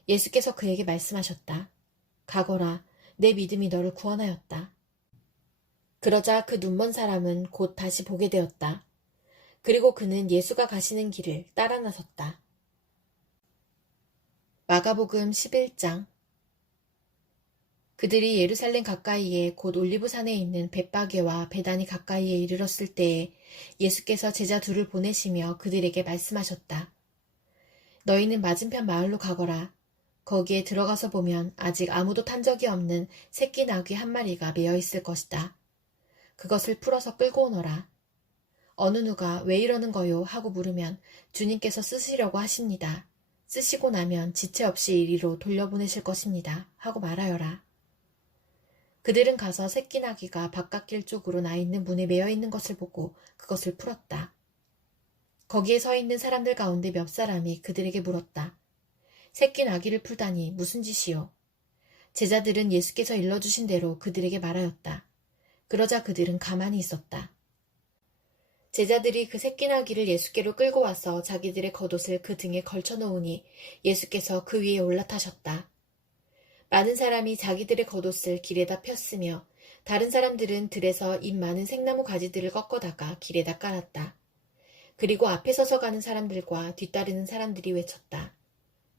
예수께서 그에게 말씀하셨다. 가거라, 내 믿음이 너를 구원하였다. 그러자 그 눈먼 사람은 곧 다시 보게 되었다. 그리고 그는 예수가 가시는 길을 따라 나섰다. 마가복음 11장. 그들이 예루살렘 가까이에 곧 올리브산에 있는 벳바게와 베다니 가까이에 이르렀을 때에 예수께서 제자 둘을 보내시며 그들에게 말씀하셨다. 너희는 맞은편 마을로 가거라. 거기에 들어가서 보면 아직 아무도 탄 적이 없는 새끼 나귀 한 마리가 매어 있을 것이다. 그것을 풀어서 끌고 오너라. 어느 누가 왜 이러는 거요? 하고 물으면 주님께서 쓰시려고 하십니다. 쓰시고 나면 지체 없이 이리로 돌려보내실 것입니다. 하고 말하여라. 그들은 가서 새끼 나귀가 바깥길 쪽으로 나 있는 문에 매어 있는 것을 보고 그것을 풀었다. 거기에 서 있는 사람들 가운데 몇 사람이 그들에게 물었다. 새끼 나귀를 풀다니 무슨 짓이요? 제자들은 예수께서 일러주신 대로 그들에게 말하였다. 그러자 그들은 가만히 있었다. 제자들이 그 새끼 나귀를 예수께로 끌고 와서 자기들의 겉옷을 그 등에 걸쳐 놓으니 예수께서 그 위에 올라타셨다. 많은 사람이 자기들의 겉옷을 길에다 폈으며 다른 사람들은 들에서 잎 많은 생나무 가지들을 꺾어다가 길에다 깔았다. 그리고 앞에 서서 가는 사람들과 뒤따르는 사람들이 외쳤다.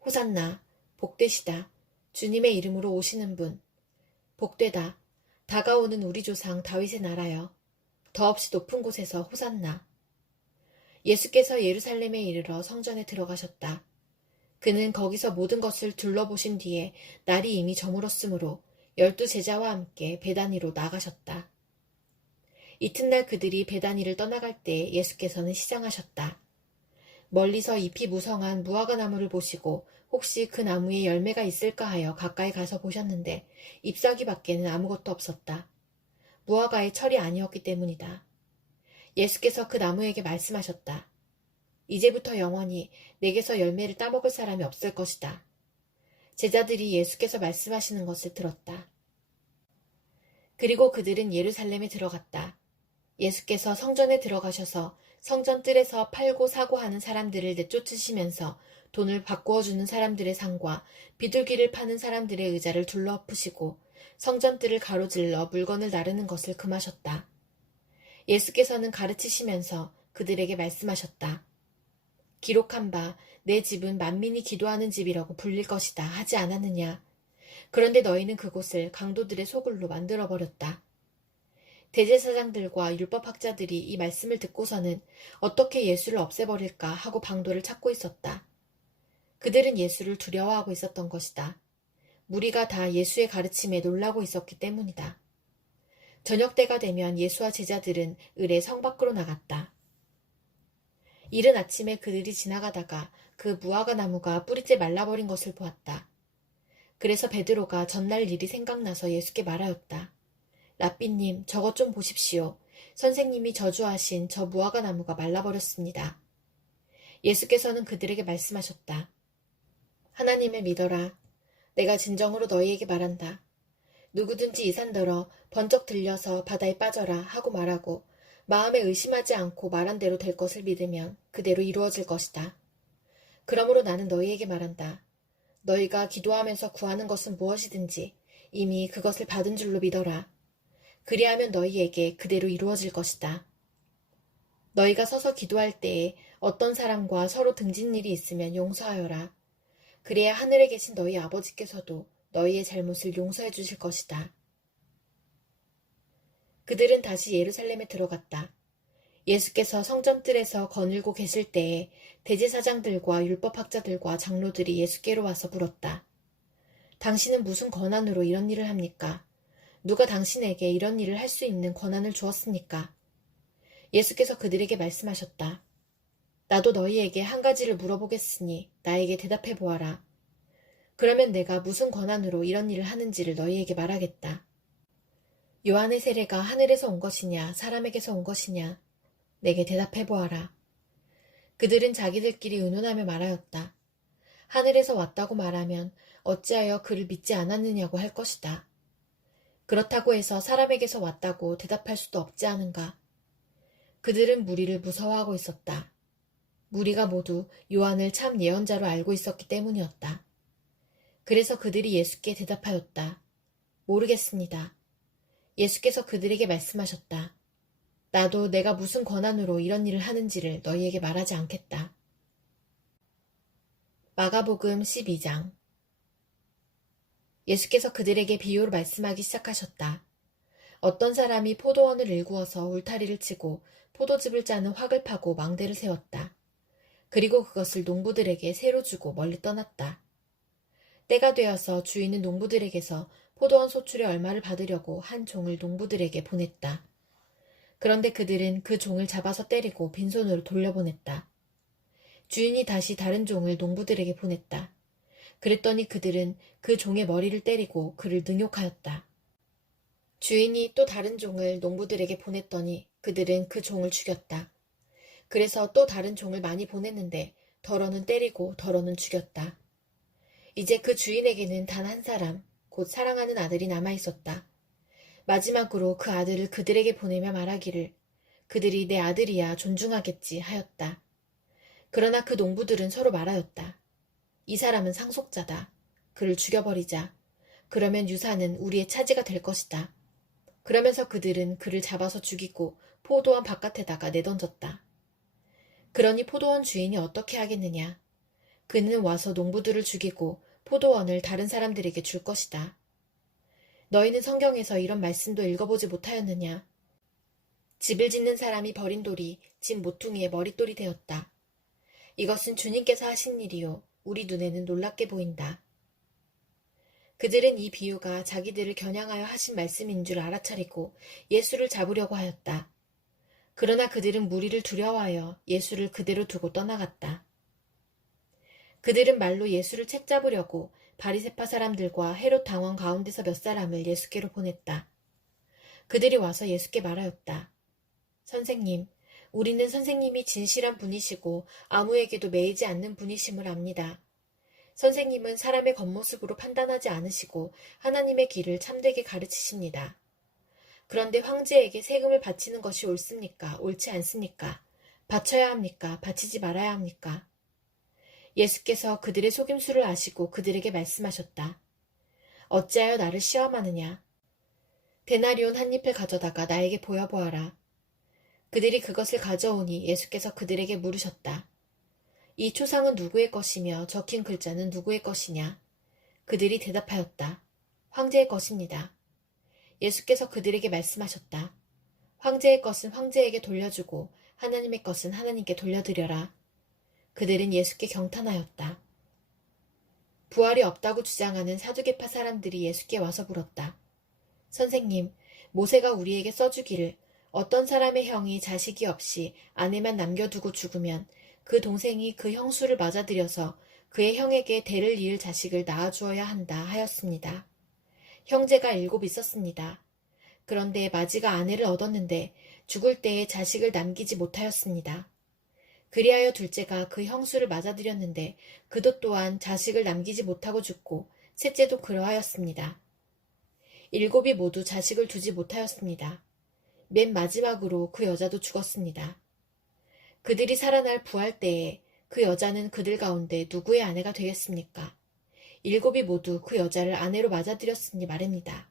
호산나, 복되시다. 주님의 이름으로 오시는 분. 복되다. 다가오는 우리 조상 다윗의 나라여. 더없이 높은 곳에서 호산나. 예수께서 예루살렘에 이르러 성전에 들어가셨다. 그는 거기서 모든 것을 둘러보신 뒤에 날이 이미 저물었으므로 12 제자와 함께 베다니로 나가셨다. 이튿날 그들이 베다니를 떠나갈 때 예수께서는 시장하셨다. 멀리서 잎이 무성한 무화과 나무를 보시고 혹시 그 나무에 열매가 있을까 하여 가까이 가서 보셨는데 잎사귀 밖에는 아무것도 없었다. 무화과의 철이 아니었기 때문이다. 예수께서 그 나무에게 말씀하셨다. 이제부터 영원히 내게서 열매를 따먹을 사람이 없을 것이다. 제자들이 예수께서 말씀하시는 것을 들었다. 그리고 그들은 예루살렘에 들어갔다. 예수께서 성전에 들어가셔서 성전 뜰에서 팔고 사고 하는 사람들을 내쫓으시면서 돈을 바꾸어 주는 사람들의 상과 비둘기를 파는 사람들의 의자를 둘러엎으시고 성전 뜰을 가로질러 물건을 나르는 것을 금하셨다. 예수께서는 가르치시면서 그들에게 말씀하셨다. 기록한 바 내 집은 만민이 기도하는 집이라고 불릴 것이다 하지 않았느냐. 그런데 너희는 그곳을 강도들의 소굴로 만들어버렸다. 대제사장들과 율법학자들이 이 말씀을 듣고서는 어떻게 예수를 없애버릴까 하고 방도를 찾고 있었다. 그들은 예수를 두려워하고 있었던 것이다. 무리가 다 예수의 가르침에 놀라고 있었기 때문이다. 저녁 때가 되면 예수와 제자들은 을에 성 밖으로 나갔다. 이른 아침에 그들이 지나가다가 그 무화과 나무가 뿌리째 말라버린 것을 보았다. 그래서 베드로가 전날 일이 생각나서 예수께 말하였다. 랍비님, 저것 좀 보십시오. 선생님이 저주하신 저 무화과 나무가 말라버렸습니다. 예수께서는 그들에게 말씀하셨다. 하나님을 믿어라. 내가 진정으로 너희에게 말한다. 누구든지 이 산더러 번쩍 들려서 바다에 빠져라 하고 말하고 마음에 의심하지 않고 말한 대로 될 것을 믿으면 그대로 이루어질 것이다. 그러므로 나는 너희에게 말한다. 너희가 기도하면서 구하는 것은 무엇이든지 이미 그것을 받은 줄로 믿어라. 그리하면 너희에게 그대로 이루어질 것이다. 너희가 서서 기도할 때에 어떤 사람과 서로 등진 일이 있으면 용서하여라. 그래야 하늘에 계신 너희 아버지께서도 너희의 잘못을 용서해 주실 것이다. 그들은 다시 예루살렘에 들어갔다. 예수께서 성전뜰에서 거닐고 계실 때에 대제사장들과 율법학자들과 장로들이 예수께로 와서 물었다. 당신은 무슨 권한으로 이런 일을 합니까? 누가 당신에게 이런 일을 할 수 있는 권한을 주었습니까? 예수께서 그들에게 말씀하셨다. 나도 너희에게 한 가지를 물어보겠으니 나에게 대답해 보아라. 그러면 내가 무슨 권한으로 이런 일을 하는지를 너희에게 말하겠다. 요한의 세례가 하늘에서 온 것이냐 사람에게서 온 것이냐? 내게 대답해 보아라. 그들은 자기들끼리 의논하며 말하였다. 하늘에서 왔다고 말하면 어찌하여 그를 믿지 않았느냐고 할 것이다. 그렇다고 해서 사람에게서 왔다고 대답할 수도 없지 않은가. 그들은 무리를 무서워하고 있었다. 무리가 모두 요한을 참 예언자로 알고 있었기 때문이었다. 그래서 그들이 예수께 대답하였다. 모르겠습니다. 예수께서 그들에게 말씀하셨다. 나도 내가 무슨 권한으로 이런 일을 하는지를 너희에게 말하지 않겠다. 마가복음 12장. 예수께서 그들에게 비유로 말씀하기 시작하셨다. 어떤 사람이 포도원을 일구어서 울타리를 치고 포도즙을 짜는 확을 파고 망대를 세웠다. 그리고 그것을 농부들에게 새로 주고 멀리 떠났다. 때가 되어서 주인은 농부들에게서 포도원 소출의 얼마를 받으려고 한 종을 농부들에게 보냈다. 그런데 그들은 그 종을 잡아서 때리고 빈손으로 돌려보냈다. 주인이 다시 다른 종을 농부들에게 보냈다. 그랬더니 그들은 그 종의 머리를 때리고 그를 능욕하였다. 주인이 또 다른 종을 농부들에게 보냈더니 그들은 그 종을 죽였다. 그래서 또 다른 종을 많이 보냈는데 더러는 때리고 더러는 죽였다. 이제 그 주인에게는 단 한 사람, 곧 사랑하는 아들이 남아있었다. 마지막으로 그 아들을 그들에게 보내며 말하기를 그들이 내 아들이야 존중하겠지 하였다. 그러나 그 농부들은 서로 말하였다. 이 사람은 상속자다. 그를 죽여버리자. 그러면 유산은 우리의 차지가 될 것이다. 그러면서 그들은 그를 잡아서 죽이고 포도원 바깥에다가 내던졌다. 그러니 포도원 주인이 어떻게 하겠느냐. 그는 와서 농부들을 죽이고 포도원을 다른 사람들에게 줄 것이다. 너희는 성경에서 이런 말씀도 읽어보지 못하였느냐. 집을 짓는 사람이 버린 돌이 집 모퉁이의 머릿돌이 되었다. 이것은 주님께서 하신 일이요. 우리 눈에는 놀랍게 보인다. 그들은 이 비유가 자기들을 겨냥하여 하신 말씀인 줄 알아차리고 예수를 잡으려고 하였다. 그러나 그들은 무리를 두려워하여 예수를 그대로 두고 떠나갔다. 그들은 말로 예수를 책잡으려고 바리새파 사람들과 헤롯 당원 가운데서 몇 사람을 예수께로 보냈다. 그들이 와서 예수께 말하였다. 선생님, 우리는 선생님이 진실한 분이시고 아무에게도 매이지 않는 분이심을 압니다. 선생님은 사람의 겉모습으로 판단하지 않으시고 하나님의 길을 참되게 가르치십니다. 그런데 황제에게 세금을 바치는 것이 옳습니까? 옳지 않습니까? 바쳐야 합니까? 바치지 말아야 합니까? 예수께서 그들의 속임수를 아시고 그들에게 말씀하셨다. 어찌하여 나를 시험하느냐? 데나리온 한 잎을 가져다가 나에게 보여보아라. 그들이 그것을 가져오니 예수께서 그들에게 물으셨다. 이 초상은 누구의 것이며 적힌 글자는 누구의 것이냐? 그들이 대답하였다. 황제의 것입니다. 예수께서 그들에게 말씀하셨다. 황제의 것은 황제에게 돌려주고 하나님의 것은 하나님께 돌려드려라. 그들은 예수께 경탄하였다. 부활이 없다고 주장하는 사두개파 사람들이 예수께 와서 물었다. 선생님, 모세가 우리에게 써주기를 어떤 사람의 형이 자식이 없이 아내만 남겨두고 죽으면 그 동생이 그 형수를 맞아들여서 그의 형에게 대를 이을 자식을 낳아주어야 한다 하였습니다. 형제가 7 있었습니다. 그런데 마지가 아내를 얻었는데 죽을 때에 자식을 남기지 못하였습니다. 그리하여 둘째가 그 형수를 맞아들였는데 그도 또한 자식을 남기지 못하고 죽고 셋째도 그러하였습니다. 7이 모두 자식을 두지 못하였습니다. 맨 마지막으로 그 여자도 죽었습니다. 그들이 살아날 부활 때에 그 여자는 그들 가운데 누구의 아내가 되겠습니까? 7이 모두 그 여자를 아내로 맞아들였으니 말입니다.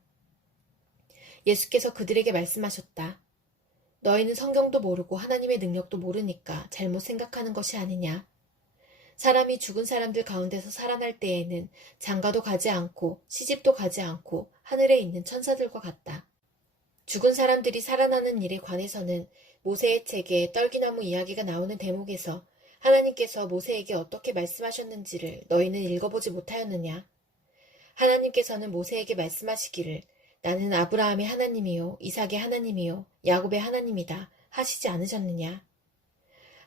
예수께서 그들에게 말씀하셨다. 너희는 성경도 모르고 하나님의 능력도 모르니까 잘못 생각하는 것이 아니냐. 사람이 죽은 사람들 가운데서 살아날 때에는 장가도 가지 않고 시집도 가지 않고 하늘에 있는 천사들과 같다. 죽은 사람들이 살아나는 일에 관해서는 모세의 책에 떨기나무 이야기가 나오는 대목에서 하나님께서 모세에게 어떻게 말씀하셨는지를 너희는 읽어보지 못하였느냐? 하나님께서는 모세에게 말씀하시기를 나는 아브라함의 하나님이요 이삭의 하나님이요 야곱의 하나님이다 하시지 않으셨느냐?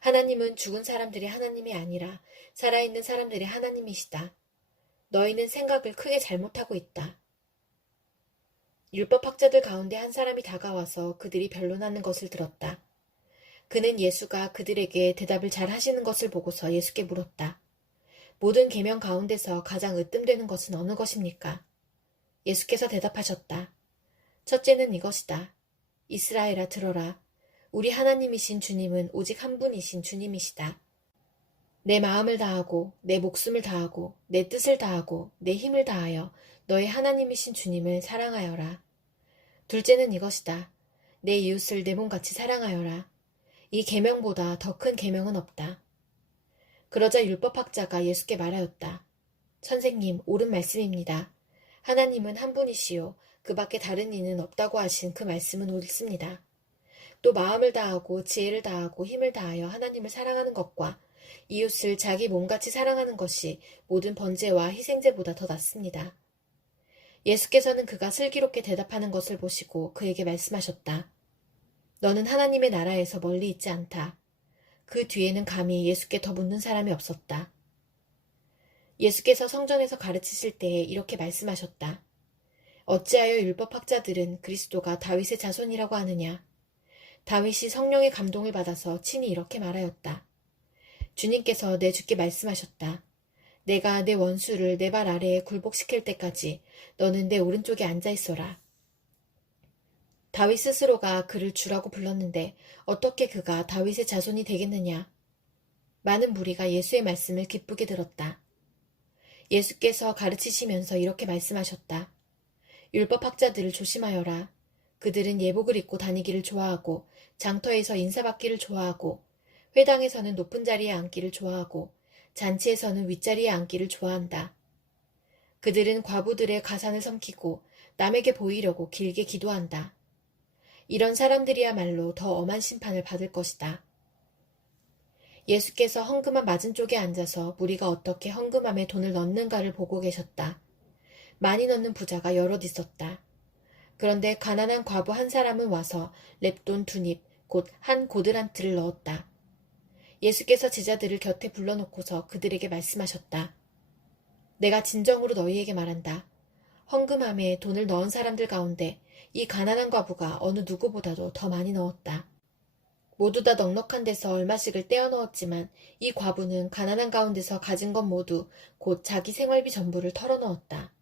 하나님은 죽은 사람들의 하나님이 아니라 살아있는 사람들의 하나님이시다. 너희는 생각을 크게 잘못하고 있다. 율법학자들 가운데 한 사람이 다가와서 그들이 변론하는 것을 들었다. 그는 예수가 그들에게 대답을 잘 하시는 것을 보고서 예수께 물었다. 모든 계명 가운데서 가장 으뜸되는 것은 어느 것입니까? 예수께서 대답하셨다. 첫째는 이것이다. 이스라엘아 들어라. 우리 하나님이신 주님은 오직 한 분이신 주님이시다. 내 마음을 다하고 내 목숨을 다하고 내 뜻을 다하고 내 힘을 다하여 너의 하나님이신 주님을 사랑하여라. 둘째는 이것이다. 내 이웃을 내 몸같이 사랑하여라. 이 계명보다 더 큰 계명은 없다. 그러자 율법학자가 예수께 말하였다. 선생님, 옳은 말씀입니다. 하나님은 한 분이시요 그 밖에 다른 이는 없다고 하신 그 말씀은 옳습니다. 또 마음을 다하고 지혜를 다하고 힘을 다하여 하나님을 사랑하는 것과 이웃을 자기 몸같이 사랑하는 것이 모든 번제와 희생제보다 더 낫습니다. 예수께서는 그가 슬기롭게 대답하는 것을 보시고 그에게 말씀하셨다. 너는 하나님의 나라에서 멀리 있지 않다. 그 뒤에는 감히 예수께 더 묻는 사람이 없었다. 예수께서 성전에서 가르치실 때에 이렇게 말씀하셨다. 어찌하여 율법학자들은 그리스도가 다윗의 자손이라고 하느냐? 다윗이 성령의 감동을 받아서 친히 이렇게 말하였다. 주님께서 내 주께 말씀하셨다. 내가 내 원수를 내 발 아래에 굴복시킬 때까지 너는 내 오른쪽에 앉아 있어라. 다윗 스스로가 그를 주라고 불렀는데 어떻게 그가 다윗의 자손이 되겠느냐? 많은 무리가 예수의 말씀을 기쁘게 들었다. 예수께서 가르치시면서 이렇게 말씀하셨다. 율법학자들을 조심하여라. 그들은 예복을 입고 다니기를 좋아하고 장터에서 인사받기를 좋아하고 회당에서는 높은 자리에 앉기를 좋아하고 잔치에서는 윗자리에 앉기를 좋아한다. 그들은 과부들의 가산을 삼키고 남에게 보이려고 길게 기도한다. 이런 사람들이야말로 더 엄한 심판을 받을 것이다. 예수께서 헌금함 맞은쪽에 앉아서 무리가 어떻게 헌금함에 돈을 넣는가를 보고 계셨다. 많이 넣는 부자가 여럿 있었다. 그런데 가난한 과부 한 사람은 와서 렙돈 2닙, 곧 한 고드란트를 넣었다. 예수께서 제자들을 곁에 불러놓고서 그들에게 말씀하셨다. 내가 진정으로 너희에게 말한다. 헌금함에 돈을 넣은 사람들 가운데 이 가난한 과부가 어느 누구보다도 더 많이 넣었다. 모두 다 넉넉한 데서 얼마씩을 떼어 넣었지만 이 과부는 가난한 가운데서 가진 것 모두 곧 자기 생활비 전부를 털어 넣었다.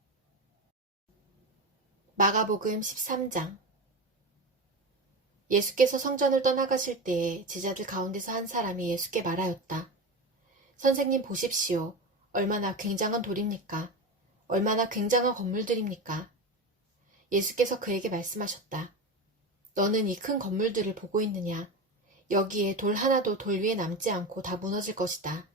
마가복음 13장. 예수께서 성전을 떠나가실 때에 제자들 가운데서 한 사람이 예수께 말하였다. 선생님 보십시오. 얼마나 굉장한 돌입니까? 얼마나 굉장한 건물들입니까? 예수께서 그에게 말씀하셨다. 너는 이 큰 건물들을 보고 있느냐? 여기에 돌 하나도 돌 위에 남지 않고 다 무너질 것이다.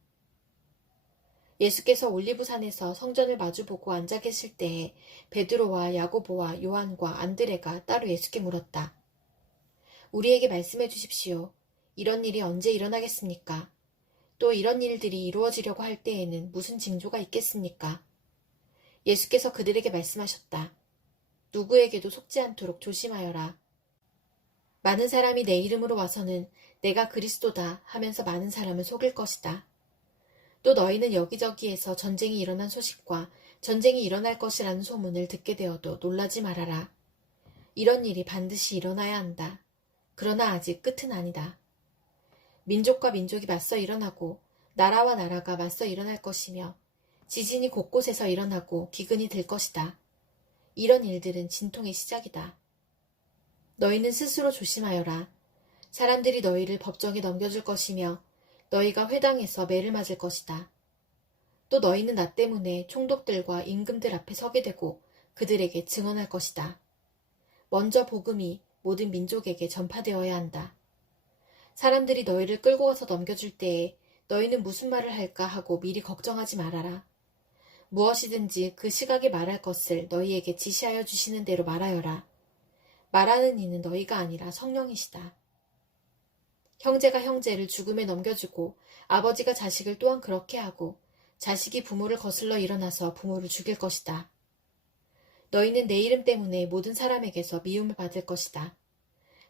예수께서 올리브산에서 성전을 마주보고 앉아 계실 때에 베드로와 야고보와 요한과 안드레가 따로 예수께 물었다. 우리에게 말씀해 주십시오. 이런 일이 언제 일어나겠습니까? 또 이런 일들이 이루어지려고 할 때에는 무슨 징조가 있겠습니까? 예수께서 그들에게 말씀하셨다. 누구에게도 속지 않도록 조심하여라. 많은 사람이 내 이름으로 와서는 내가 그리스도다 하면서 많은 사람을 속일 것이다. 또 너희는 여기저기에서 전쟁이 일어난 소식과 전쟁이 일어날 것이라는 소문을 듣게 되어도 놀라지 말아라. 이런 일이 반드시 일어나야 한다. 그러나 아직 끝은 아니다. 민족과 민족이 맞서 일어나고 나라와 나라가 맞서 일어날 것이며 지진이 곳곳에서 일어나고 기근이 들 것이다. 이런 일들은 진통의 시작이다. 너희는 스스로 조심하여라. 사람들이 너희를 법정에 넘겨줄 것이며 너희가 회당에서 매를 맞을 것이다. 또 너희는 나 때문에 총독들과 임금들 앞에 서게 되고 그들에게 증언할 것이다. 먼저 복음이 모든 민족에게 전파되어야 한다. 사람들이 너희를 끌고 가서 넘겨줄 때에 너희는 무슨 말을 할까 하고 미리 걱정하지 말아라. 무엇이든지 그 시각에 말할 것을 너희에게 지시하여 주시는 대로 말하여라. 말하는 이는 너희가 아니라 성령이시다. 형제가 형제를 죽음에 넘겨주고 아버지가 자식을 또한 그렇게 하고 자식이 부모를 거슬러 일어나서 부모를 죽일 것이다. 너희는 내 이름 때문에 모든 사람에게서 미움을 받을 것이다.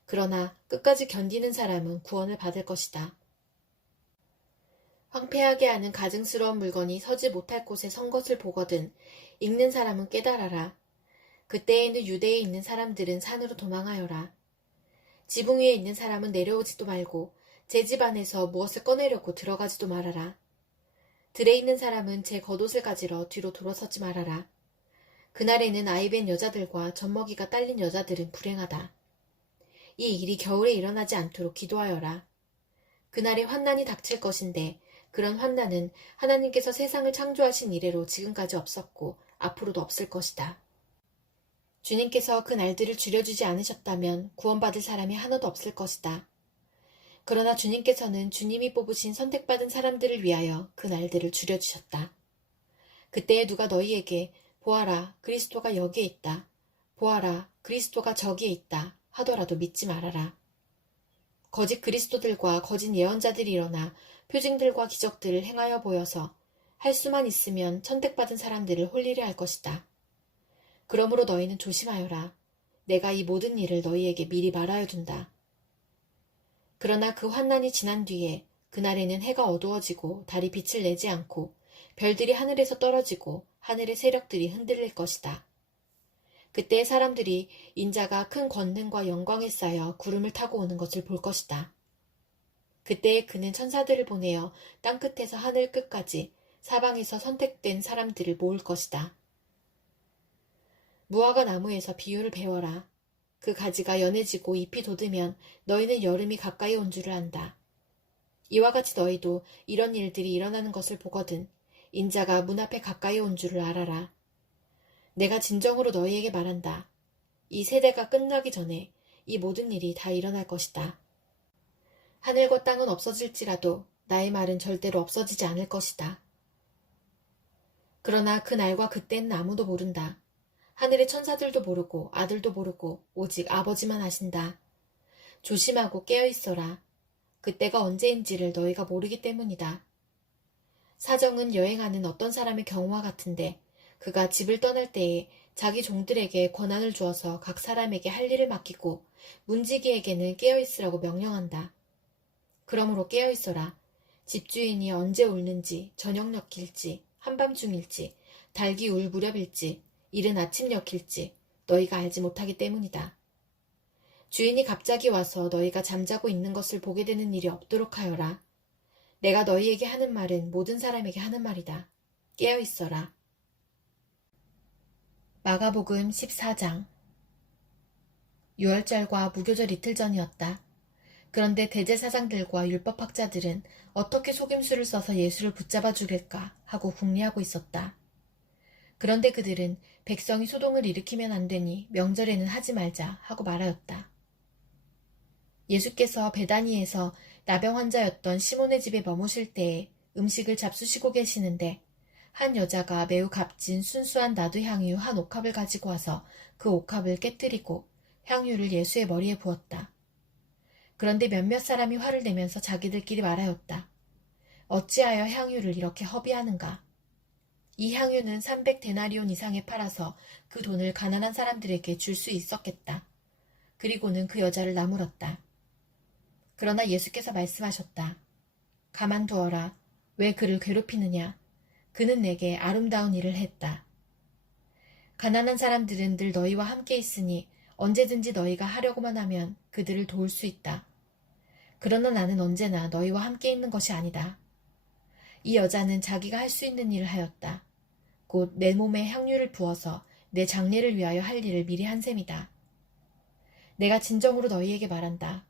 그러나 끝까지 견디는 사람은 구원을 받을 것이다. 황폐하게 하는 가증스러운 물건이 서지 못할 곳에 선 것을 보거든 읽는 사람은 깨달아라. 그때에는 유대에 있는 사람들은 산으로 도망하여라. 지붕 위에 있는 사람은 내려오지도 말고 제 집 안에서 무엇을 꺼내려고 들어가지도 말아라. 들에 있는 사람은 제 겉옷을 가지러 뒤로 돌아서지 말아라. 그날에는 아이벤 여자들과 젖먹이가 딸린 여자들은 불행하다. 이 일이 겨울에 일어나지 않도록 기도하여라. 그날에 환난이 닥칠 것인데 그런 환난은 하나님께서 세상을 창조하신 이래로 지금까지 없었고 앞으로도 없을 것이다. 주님께서 그 날들을 줄여주지 않으셨다면 구원받을 사람이 하나도 없을 것이다. 그러나 주님께서는 주님이 뽑으신 선택받은 사람들을 위하여 그 날들을 줄여주셨다. 그때에 누가 너희에게 보아라, 그리스도가 여기에 있다. 보아라, 그리스도가 저기에 있다. 하더라도 믿지 말아라. 거짓 그리스도들과 거짓 예언자들이 일어나 표징들과 기적들을 행하여 보여서 할 수만 있으면 선택받은 사람들을 홀리려 할 것이다. 그러므로 너희는 조심하여라. 내가 이 모든 일을 너희에게 미리 말하여 둔다. 그러나 그 환난이 지난 뒤에 그날에는 해가 어두워지고 달이 빛을 내지 않고 별들이 하늘에서 떨어지고 하늘의 세력들이 흔들릴 것이다. 그때 사람들이 인자가 큰 권능과 영광에 쌓여 구름을 타고 오는 것을 볼 것이다. 그때에 그는 천사들을 보내어 땅끝에서 하늘 끝까지 사방에서 선택된 사람들을 모을 것이다. 무화과 나무에서 비유를 배워라. 그 가지가 연해지고 잎이 돋으면 너희는 여름이 가까이 온 줄을 안다. 이와 같이 너희도 이런 일들이 일어나는 것을 보거든 인자가 문 앞에 가까이 온 줄을 알아라. 내가 진정으로 너희에게 말한다. 이 세대가 끝나기 전에 이 모든 일이 다 일어날 것이다. 하늘과 땅은 없어질지라도 나의 말은 절대로 없어지지 않을 것이다. 그러나 그 날과 그때는 아무도 모른다. 하늘의 천사들도 모르고 아들도 모르고 오직 아버지만 아신다. 조심하고 깨어있어라. 그때가 언제인지를 너희가 모르기 때문이다. 사정은 여행하는 어떤 사람의 경우와 같은데 그가 집을 떠날 때에 자기 종들에게 권한을 주어서 각 사람에게 할 일을 맡기고 문지기에게는 깨어있으라고 명령한다. 그러므로 깨어있어라. 집주인이 언제 울는지 저녁녘일지 한밤중일지 달기 울 무렵일지 이른 아침녘일지 너희가 알지 못하기 때문이다. 주인이 갑자기 와서 너희가 잠자고 있는 것을 보게 되는 일이 없도록 하여라. 내가 너희에게 하는 말은 모든 사람에게 하는 말이다. 깨어있어라. 마가복음 14장. 유월절과 무교절 이틀 전이었다. 그런데 대제사장들과 율법학자들은 어떻게 속임수를 써서 예수를 붙잡아 죽일까 하고 궁리하고 있었다. 그런데 그들은 백성이 소동을 일으키면 안 되니 명절에는 하지 말자 하고 말하였다. 예수께서 베다니에서 나병 환자였던 시몬의 집에 머무실 때에 음식을 잡수시고 계시는데 한 여자가 매우 값진 순수한 나두향유 한 옥합을 가지고 와서 그 옥합을 깨뜨리고 향유를 예수의 머리에 부었다. 그런데 몇몇 사람이 화를 내면서 자기들끼리 말하였다. 어찌하여 향유를 이렇게 허비하는가? 이 향유는 300데나리온 이상에 팔아서 그 돈을 가난한 사람들에게 줄 수 있었겠다. 그리고는 그 여자를 나물었다. 그러나 예수께서 말씀하셨다. 가만두어라. 왜 그를 괴롭히느냐? 그는 내게 아름다운 일을 했다. 가난한 사람들은 늘 너희와 함께 있으니 언제든지 너희가 하려고만 하면 그들을 도울 수 있다. 그러나 나는 언제나 너희와 함께 있는 것이 아니다. 이 여자는 자기가 할 수 있는 일을 하였다. 곧 내 몸에 향유를 부어서 내 장례를 위하여 할 일을 미리 한 셈이다. 내가 진정으로 너희에게 말한다.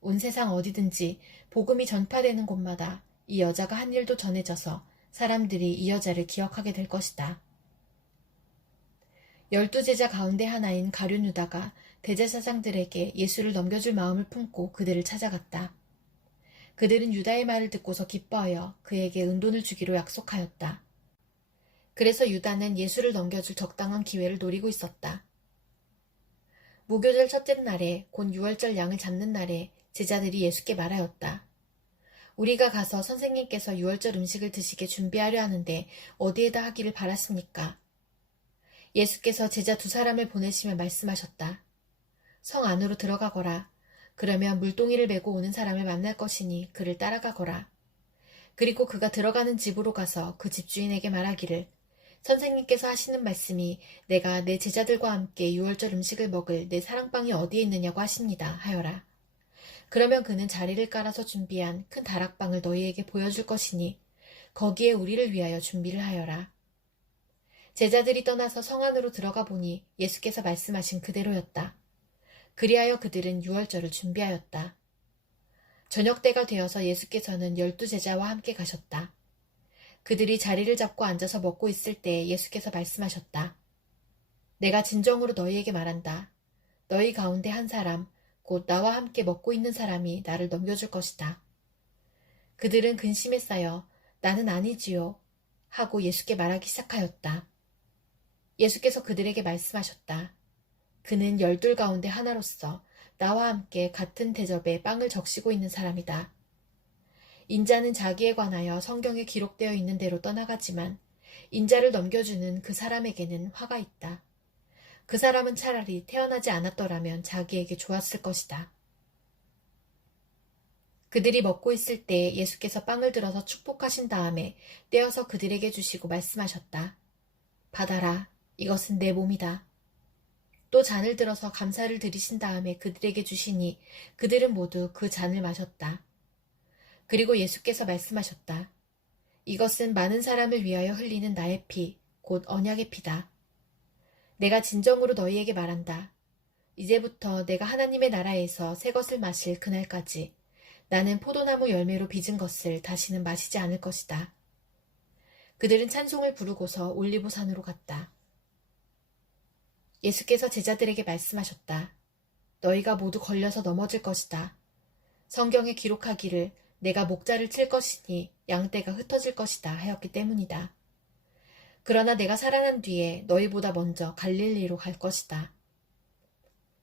온 세상 어디든지 복음이 전파되는 곳마다 이 여자가 한 일도 전해져서 사람들이 이 여자를 기억하게 될 것이다. 12제자 가운데 하나인 가룟 유다가 대제사장들에게 예수를 넘겨줄 마음을 품고 그들을 찾아갔다. 그들은 유다의 말을 듣고서 기뻐하여 그에게 은돈을 주기로 약속하였다. 그래서 유다는 예수를 넘겨줄 적당한 기회를 노리고 있었다. 무교절 첫째 날에 곧 유월절 양을 잡는 날에 제자들이 예수께 말하였다. 우리가 가서 선생님께서 유월절 음식을 드시게 준비하려 하는데 어디에다 하기를 바랐습니까? 예수께서 제자 두 사람을 보내시며 말씀하셨다. 성 안으로 들어가거라. 그러면 물동이를 메고 오는 사람을 만날 것이니 그를 따라가거라. 그리고 그가 들어가는 집으로 가서 그 집주인에게 말하기를 선생님께서 하시는 말씀이 내가 내 제자들과 함께 유월절 음식을 먹을 내 사랑방이 어디에 있느냐고 하십니다. 하여라. 그러면 그는 자리를 깔아서 준비한 큰 다락방을 너희에게 보여줄 것이니 거기에 우리를 위하여 준비를 하여라. 제자들이 떠나서 성 안으로 들어가 보니 예수께서 말씀하신 그대로였다. 그리하여 그들은 유월절을 준비하였다. 저녁 때가 되어서 예수께서는 12제자와 함께 가셨다. 그들이 자리를 잡고 앉아서 먹고 있을 때 예수께서 말씀하셨다. 내가 진정으로 너희에게 말한다. 너희 가운데 한 사람, 곧 나와 함께 먹고 있는 사람이 나를 넘겨줄 것이다. 그들은 근심에 쌓여 나는 아니지요 하고 예수께 말하기 시작하였다. 예수께서 그들에게 말씀하셨다. 그는 12 가운데 하나로서 나와 함께 같은 대접에 빵을 적시고 있는 사람이다. 인자는 자기에 관하여 성경에 기록되어 있는 대로 떠나가지만 인자를 넘겨주는 그 사람에게는 화가 있다. 그 사람은 차라리 태어나지 않았더라면 자기에게 좋았을 것이다. 그들이 먹고 있을 때 예수께서 빵을 들어서 축복하신 다음에 떼어서 그들에게 주시고 말씀하셨다. 받아라. 이것은 내 몸이다. 또 잔을 들어서 감사를 드리신 다음에 그들에게 주시니 그들은 모두 그 잔을 마셨다. 그리고 예수께서 말씀하셨다. 이것은 많은 사람을 위하여 흘리는 나의 피, 곧 언약의 피다. 내가 진정으로 너희에게 말한다. 이제부터 내가 하나님의 나라에서 새 것을 마실 그날까지 나는 포도나무 열매로 빚은 것을 다시는 마시지 않을 것이다. 그들은 찬송을 부르고서 올리브산으로 갔다. 예수께서 제자들에게 말씀하셨다. 너희가 모두 걸려서 넘어질 것이다. 성경에 기록하기를 내가 목자를 칠 것이니 양떼가 흩어질 것이다 하였기 때문이다. 그러나 내가 살아난 뒤에 너희보다 먼저 갈릴리로 갈 것이다.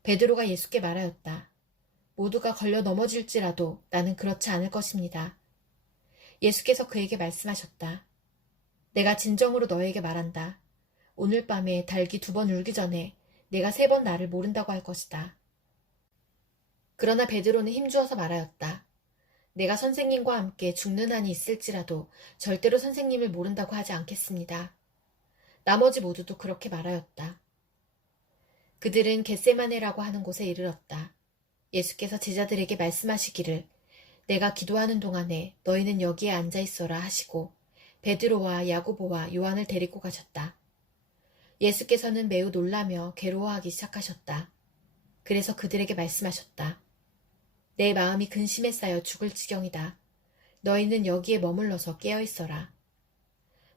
베드로가 예수께 말하였다. 모두가 걸려 넘어질지라도 나는 그렇지 않을 것입니다. 예수께서 그에게 말씀하셨다. 내가 진정으로 너에게 말한다. 오늘 밤에 닭이 2번 울기 전에 내가 3번 나를 모른다고 할 것이다. 그러나 베드로는 힘주어서 말하였다. 내가 선생님과 함께 죽는 한이 있을지라도 절대로 선생님을 모른다고 하지 않겠습니다. 나머지 모두도 그렇게 말하였다. 그들은 겟세마네라고 하는 곳에 이르렀다. 예수께서 제자들에게 말씀하시기를 내가 기도하는 동안에 너희는 여기에 앉아 있어라 하시고 베드로와 야고보와 요한을 데리고 가셨다. 예수께서는 매우 놀라며 괴로워하기 시작하셨다. 그래서 그들에게 말씀하셨다. 내 마음이 근심에 쌓여 죽을 지경이다. 너희는 여기에 머물러서 깨어있어라.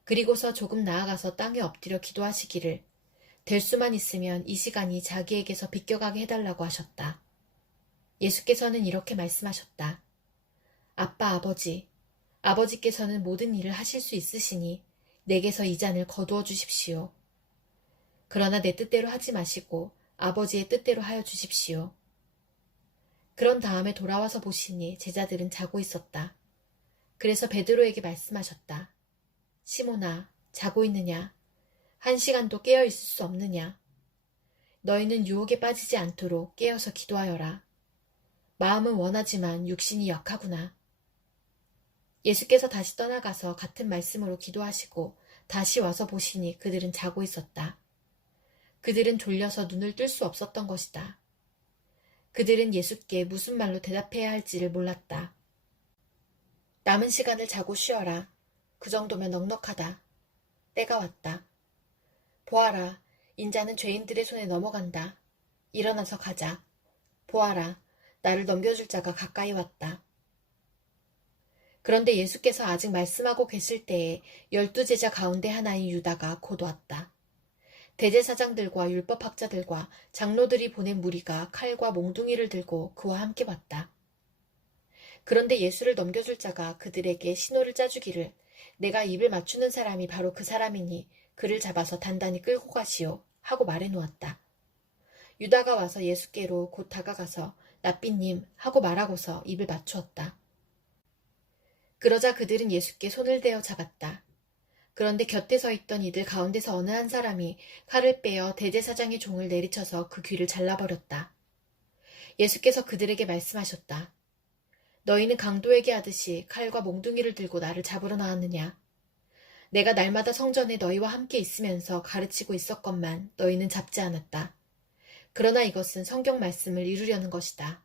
그리고서 조금 나아가서 땅에 엎드려 기도하시기를 될 수만 있으면 이 시간이 자기에게서 비껴가게 해달라고 하셨다. 예수께서는 이렇게 말씀하셨다. 아빠 아버지, 아버지께서는 모든 일을 하실 수 있으시니 내게서 이 잔을 거두어 주십시오. 그러나 내 뜻대로 하지 마시고 아버지의 뜻대로 하여 주십시오. 그런 다음에 돌아와서 보시니 제자들은 자고 있었다. 그래서 베드로에게 말씀하셨다. 시몬아, 자고 있느냐? 1시간도 깨어 있을 수 없느냐? 너희는 유혹에 빠지지 않도록 깨어서 기도하여라. 마음은 원하지만 육신이 약하구나. 예수께서 다시 떠나가서 같은 말씀으로 기도하시고 다시 와서 보시니 그들은 자고 있었다. 그들은 졸려서 눈을 뜰 수 없었던 것이다. 그들은 예수께 무슨 말로 대답해야 할지를 몰랐다. 남은 시간을 자고 쉬어라. 그 정도면 넉넉하다. 때가 왔다. 보아라, 인자는 죄인들의 손에 넘어간다. 일어나서 가자. 보아라, 나를 넘겨줄 자가 가까이 왔다. 그런데 예수께서 아직 말씀하고 계실 때에 12제자 가운데 하나인 유다가 곧 왔다. 대제사장들과 율법학자들과 장로들이 보낸 무리가 칼과 몽둥이를 들고 그와 함께 왔다. 그런데 예수를 넘겨줄 자가 그들에게 신호를 짜주기를 내가 입을 맞추는 사람이 바로 그 사람이니 그를 잡아서 단단히 끌고 가시오 하고 말해놓았다. 유다가 와서 예수께로 곧 다가가서 랍비님 하고 말하고서 입을 맞추었다. 그러자 그들은 예수께 손을 대어 잡았다. 그런데 곁에 서 있던 이들 가운데서 어느 한 사람이 칼을 빼어 대제사장의 종을 내리쳐서 그 귀를 잘라버렸다. 예수께서 그들에게 말씀하셨다. 너희는 강도에게 하듯이 칼과 몽둥이를 들고 나를 잡으러 나왔느냐? 내가 날마다 성전에 너희와 함께 있으면서 가르치고 있었건만 너희는 잡지 않았다. 그러나 이것은 성경 말씀을 이루려는 것이다.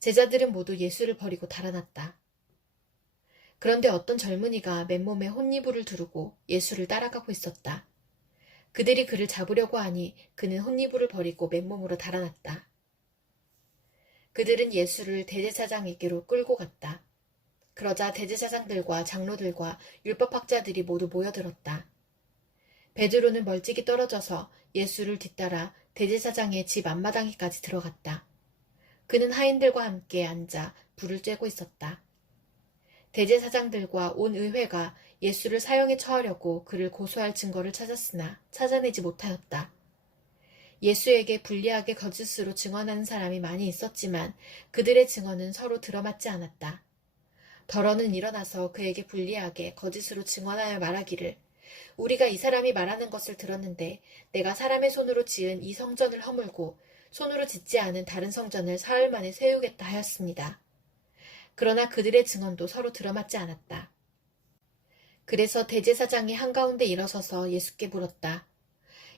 제자들은 모두 예수를 버리고 달아났다. 그런데 어떤 젊은이가 맨몸에 혼이불을 두르고 예수를 따라가고 있었다. 그들이 그를 잡으려고 하니 그는 혼이불을 버리고 맨몸으로 달아났다. 그들은 예수를 대제사장에게로 끌고 갔다. 그러자 대제사장들과 장로들과 율법학자들이 모두 모여들었다. 베드로는 멀찍이 떨어져서 예수를 뒤따라 대제사장의 집 앞마당에까지 들어갔다. 그는 하인들과 함께 앉아 불을 쬐고 있었다. 대제사장들과 온 의회가 예수를 사형에 처하려고 그를 고소할 증거를 찾았으나 찾아내지 못하였다. 예수에게 불리하게 거짓으로 증언하는 사람이 많이 있었지만 그들의 증언은 서로 들어맞지 않았다. 더러는 일어나서 그에게 불리하게 거짓으로 증언하여 말하기를 우리가 이 사람이 말하는 것을 들었는데 내가 사람의 손으로 지은 이 성전을 허물고 손으로 짓지 않은 다른 성전을 사흘 만에 세우겠다 하였습니다. 그러나 그들의 증언도 서로 들어맞지 않았다. 그래서 대제사장이 한가운데 일어서서 예수께 물었다.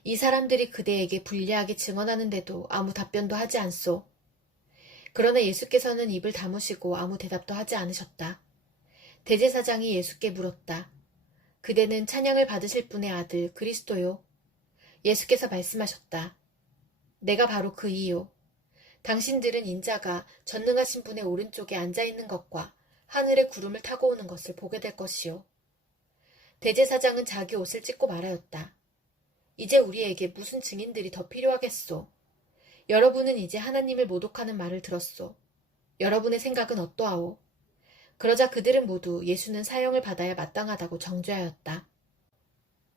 이 사람들이 그대에게 불리하게 증언하는데도 아무 답변도 하지 않소. 그러나 예수께서는 입을 다무시고 아무 대답도 하지 않으셨다. 대제사장이 예수께 물었다. 그대는 찬양을 받으실 분의 아들 그리스도요? 예수께서 말씀하셨다. 내가 바로 그이요. 당신들은 인자가 전능하신 분의 오른쪽에 앉아있는 것과 하늘의 구름을 타고 오는 것을 보게 될 것이요. 대제사장은 자기 옷을 찢고 말하였다. 이제 우리에게 무슨 증인들이 더 필요하겠소. 여러분은 이제 하나님을 모독하는 말을 들었소. 여러분의 생각은 어떠하오? 그러자 그들은 모두 예수는 사형을 받아야 마땅하다고 정죄하였다.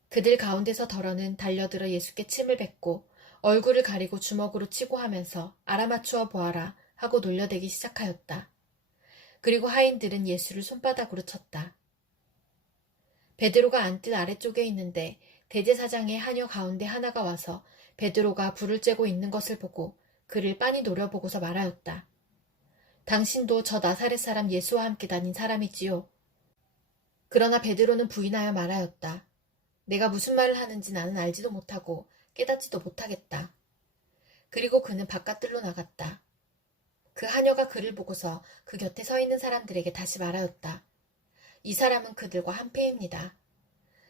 그들 가운데서 더러는 달려들어 예수께 침을 뱉고 얼굴을 가리고 주먹으로 치고 하면서 알아맞추어 보아라 하고 놀려대기 시작하였다. 그리고 하인들은 예수를 손바닥으로 쳤다. 베드로가 앉듯 아래쪽에 있는데 대제사장의 하녀 가운데 하나가 와서 베드로가 불을 쬐고 있는 것을 보고 그를 빤히 노려보고서 말하였다. 당신도 저 나사렛 사람 예수와 함께 다닌 사람이지요. 그러나 베드로는 부인하여 말하였다. 내가 무슨 말을 하는지 나는 알지도 못하고 깨닫지도 못하겠다. 그리고 그는 바깥들로 나갔다. 그 하녀가 그를 보고서 그 곁에 서 있는 사람들에게 다시 말하였다. 이 사람은 그들과 한패입니다.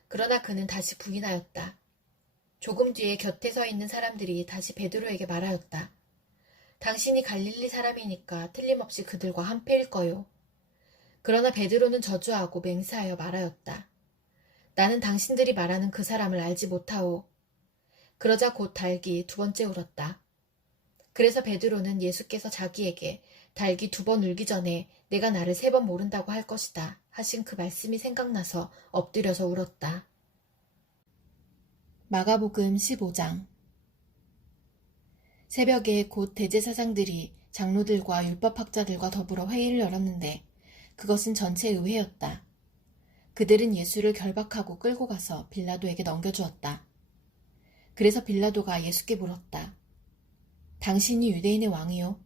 그러나 그는 다시 부인하였다. 조금 뒤에 곁에 서 있는 사람들이 다시 베드로에게 말하였다. 당신이 갈릴리 사람이니까 틀림없이 그들과 한패일 거요. 그러나 베드로는 저주하고 맹세하여 말하였다. 나는 당신들이 말하는 그 사람을 알지 못하오. 그러자 곧 닭이 두 번째 울었다. 그래서 베드로는 예수께서 자기에게 닭이 두 번 울기 전에 내가 나를 세 번 모른다고 할 것이다 하신 그 말씀이 생각나서 엎드려서 울었다. 마가복음 15장. 새벽에 곧 대제사장들이 장로들과 율법학자들과 더불어 회의를 열었는데 그것은 전체 의회였다. 그들은 예수를 결박하고 끌고 가서 빌라도에게 넘겨주었다. 그래서 빌라도가 예수께 물었다. 당신이 유대인의 왕이요?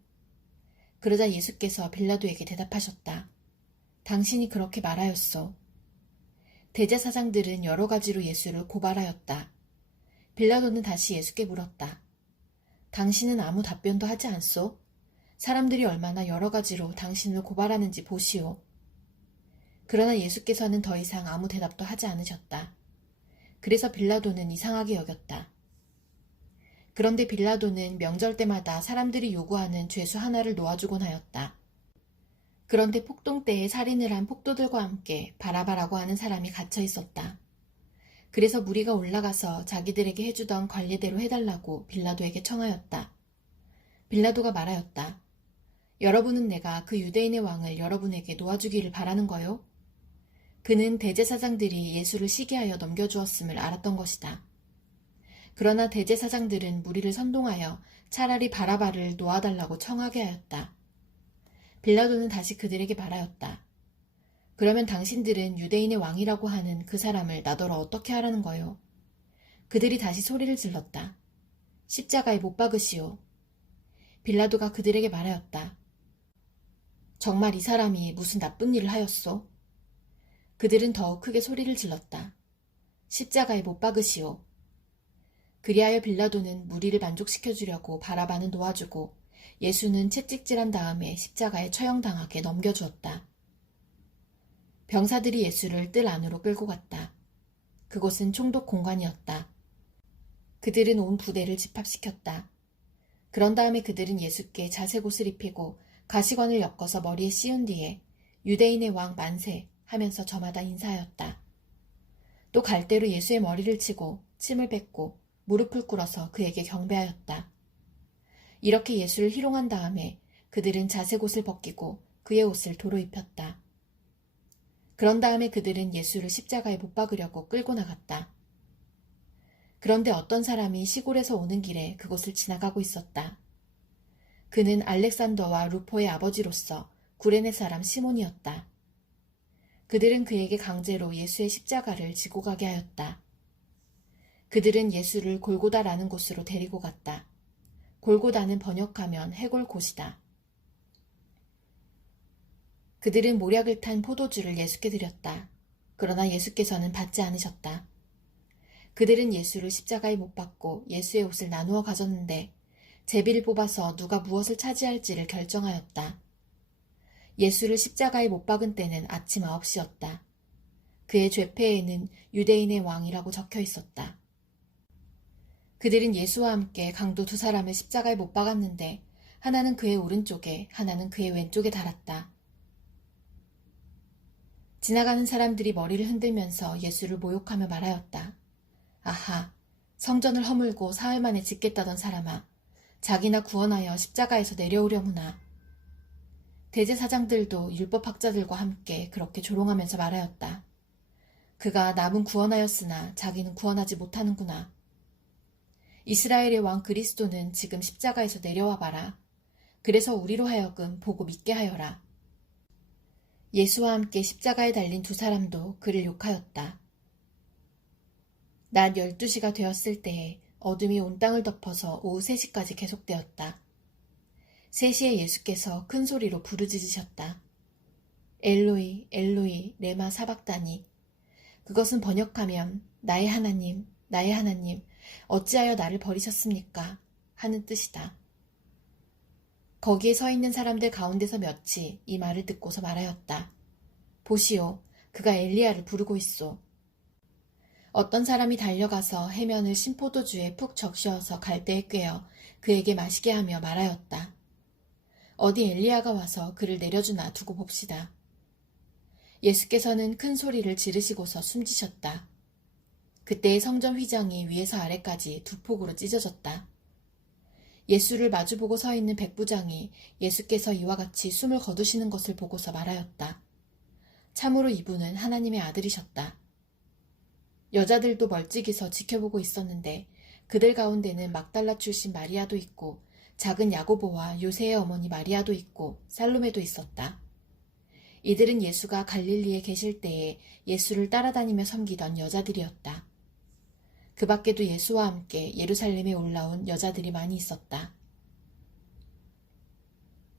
그러자 예수께서 빌라도에게 대답하셨다. 당신이 그렇게 말하였소. 대제사장들은 여러 가지로 예수를 고발하였다. 빌라도는 다시 예수께 물었다. 당신은 아무 답변도 하지 않소? 사람들이 얼마나 여러 가지로 당신을 고발하는지 보시오. 그러나 예수께서는 더 이상 아무 대답도 하지 않으셨다. 그래서 빌라도는 이상하게 여겼다. 그런데 빌라도는 명절 때마다 사람들이 요구하는 죄수 하나를 놓아주곤 하였다. 그런데 폭동 때에 살인을 한 폭도들과 함께 바라바라고 하는 사람이 갇혀 있었다. 그래서 무리가 올라가서 자기들에게 해주던 관례대로 해달라고 빌라도에게 청하였다. 빌라도가 말하였다. 여러분은 내가 그 유대인의 왕을 여러분에게 놓아주기를 바라는 거요? 그는 대제사장들이 예수를 시기하여 넘겨주었음을 알았던 것이다. 그러나 대제사장들은 무리를 선동하여 차라리 바라바를 놓아달라고 청하게 하였다. 빌라도는 다시 그들에게 말하였다. 그러면 당신들은 유대인의 왕이라고 하는 그 사람을 나더러 어떻게 하라는 거요? 그들이 다시 소리를 질렀다. 십자가에 못 박으시오. 빌라도가 그들에게 말하였다. 정말 이 사람이 무슨 나쁜 일을 하였소? 그들은 더욱 크게 소리를 질렀다. 십자가에 못 박으시오. 그리하여 빌라도는 무리를 만족시켜주려고 바라바는 놓아주고 예수는 채찍질한 다음에 십자가에 처형당하게 넘겨주었다. 병사들이 예수를 뜰 안으로 끌고 갔다. 그곳은 총독 공간이었다. 그들은 온 부대를 집합시켰다. 그런 다음에 그들은 예수께 자색옷을 입히고 가시관을 엮어서 머리에 씌운 뒤에 유대인의 왕 만세 하면서 저마다 인사하였다. 또 갈대로 예수의 머리를 치고 침을 뱉고 무릎을 꿇어서 그에게 경배하였다. 이렇게 예수를 희롱한 다음에 그들은 자색옷을 벗기고 그의 옷을 도로 입혔다. 그런 다음에 그들은 예수를 십자가에 못 박으려고 끌고 나갔다. 그런데 어떤 사람이 시골에서 오는 길에 그곳을 지나가고 있었다. 그는 알렉산더와 루포의 아버지로서 구레네 사람 시몬이었다. 그들은 그에게 강제로 예수의 십자가를 지고 가게 하였다. 그들은 예수를 골고다라는 곳으로 데리고 갔다. 골고다는 번역하면 해골 곳이다. 그들은 모략을 탄 포도주를 예수께 드렸다. 그러나 예수께서는 받지 않으셨다. 그들은 예수를 십자가에 못 박고 예수의 옷을 나누어 가졌는데 제비를 뽑아서 누가 무엇을 차지할지를 결정하였다. 예수를 십자가에 못 박은 때는 아침 9시였다. 그의 죄패에는 유대인의 왕이라고 적혀 있었다. 그들은 예수와 함께 강도 두 사람을 십자가에 못 박았는데 하나는 그의 오른쪽에 하나는 그의 왼쪽에 달았다. 지나가는 사람들이 머리를 흔들면서 예수를 모욕하며 말하였다. 아하, 성전을 허물고 사흘 만에 짓겠다던 사람아, 자기나 구원하여 십자가에서 내려오려무나. 대제사장들도 율법학자들과 함께 그렇게 조롱하면서 말하였다. 그가 남은 구원하였으나 자기는 구원하지 못하는구나. 이스라엘의 왕 그리스도는 지금 십자가에서 내려와 봐라. 그래서 우리로 하여금 보고 믿게 하여라. 예수와 함께 십자가에 달린 두 사람도 그를 욕하였다. 낮 12시가 되었을 때에 어둠이 온 땅을 덮어서 오후 3시까지 계속되었다. 3시에 예수께서 큰 소리로 부르짖으셨다. 엘로이, 엘로이, 레마 사박다니. 그것은 번역하면 나의 하나님, 나의 하나님, 어찌하여 나를 버리셨습니까? 하는 뜻이다. 거기에 서 있는 사람들 가운데서 몇이 이 말을 듣고서 말하였다. 보시오, 그가 엘리야를 부르고 있소. 어떤 사람이 달려가서 해면을 신포도주에 푹 적셔서 갈대에 꿰어 그에게 마시게 하며 말하였다. 어디 엘리야가 와서 그를 내려주나 두고 봅시다. 예수께서는 큰 소리를 지르시고서 숨지셨다. 그때의 성전 휘장이 위에서 아래까지 두 폭으로 찢어졌다. 예수를 마주보고 서 있는 백부장이 예수께서 이와 같이 숨을 거두시는 것을 보고서 말하였다. 참으로 이분은 하나님의 아들이셨다. 여자들도 멀찍이서 지켜보고 있었는데 그들 가운데는 막달라 출신 마리아도 있고 작은 야고보와 요새의 어머니 마리아도 있고 살로메도 있었다. 이들은 예수가 갈릴리에 계실 때에 예수를 따라다니며 섬기던 여자들이었다. 그 밖에도 예수와 함께 예루살렘에 올라온 여자들이 많이 있었다.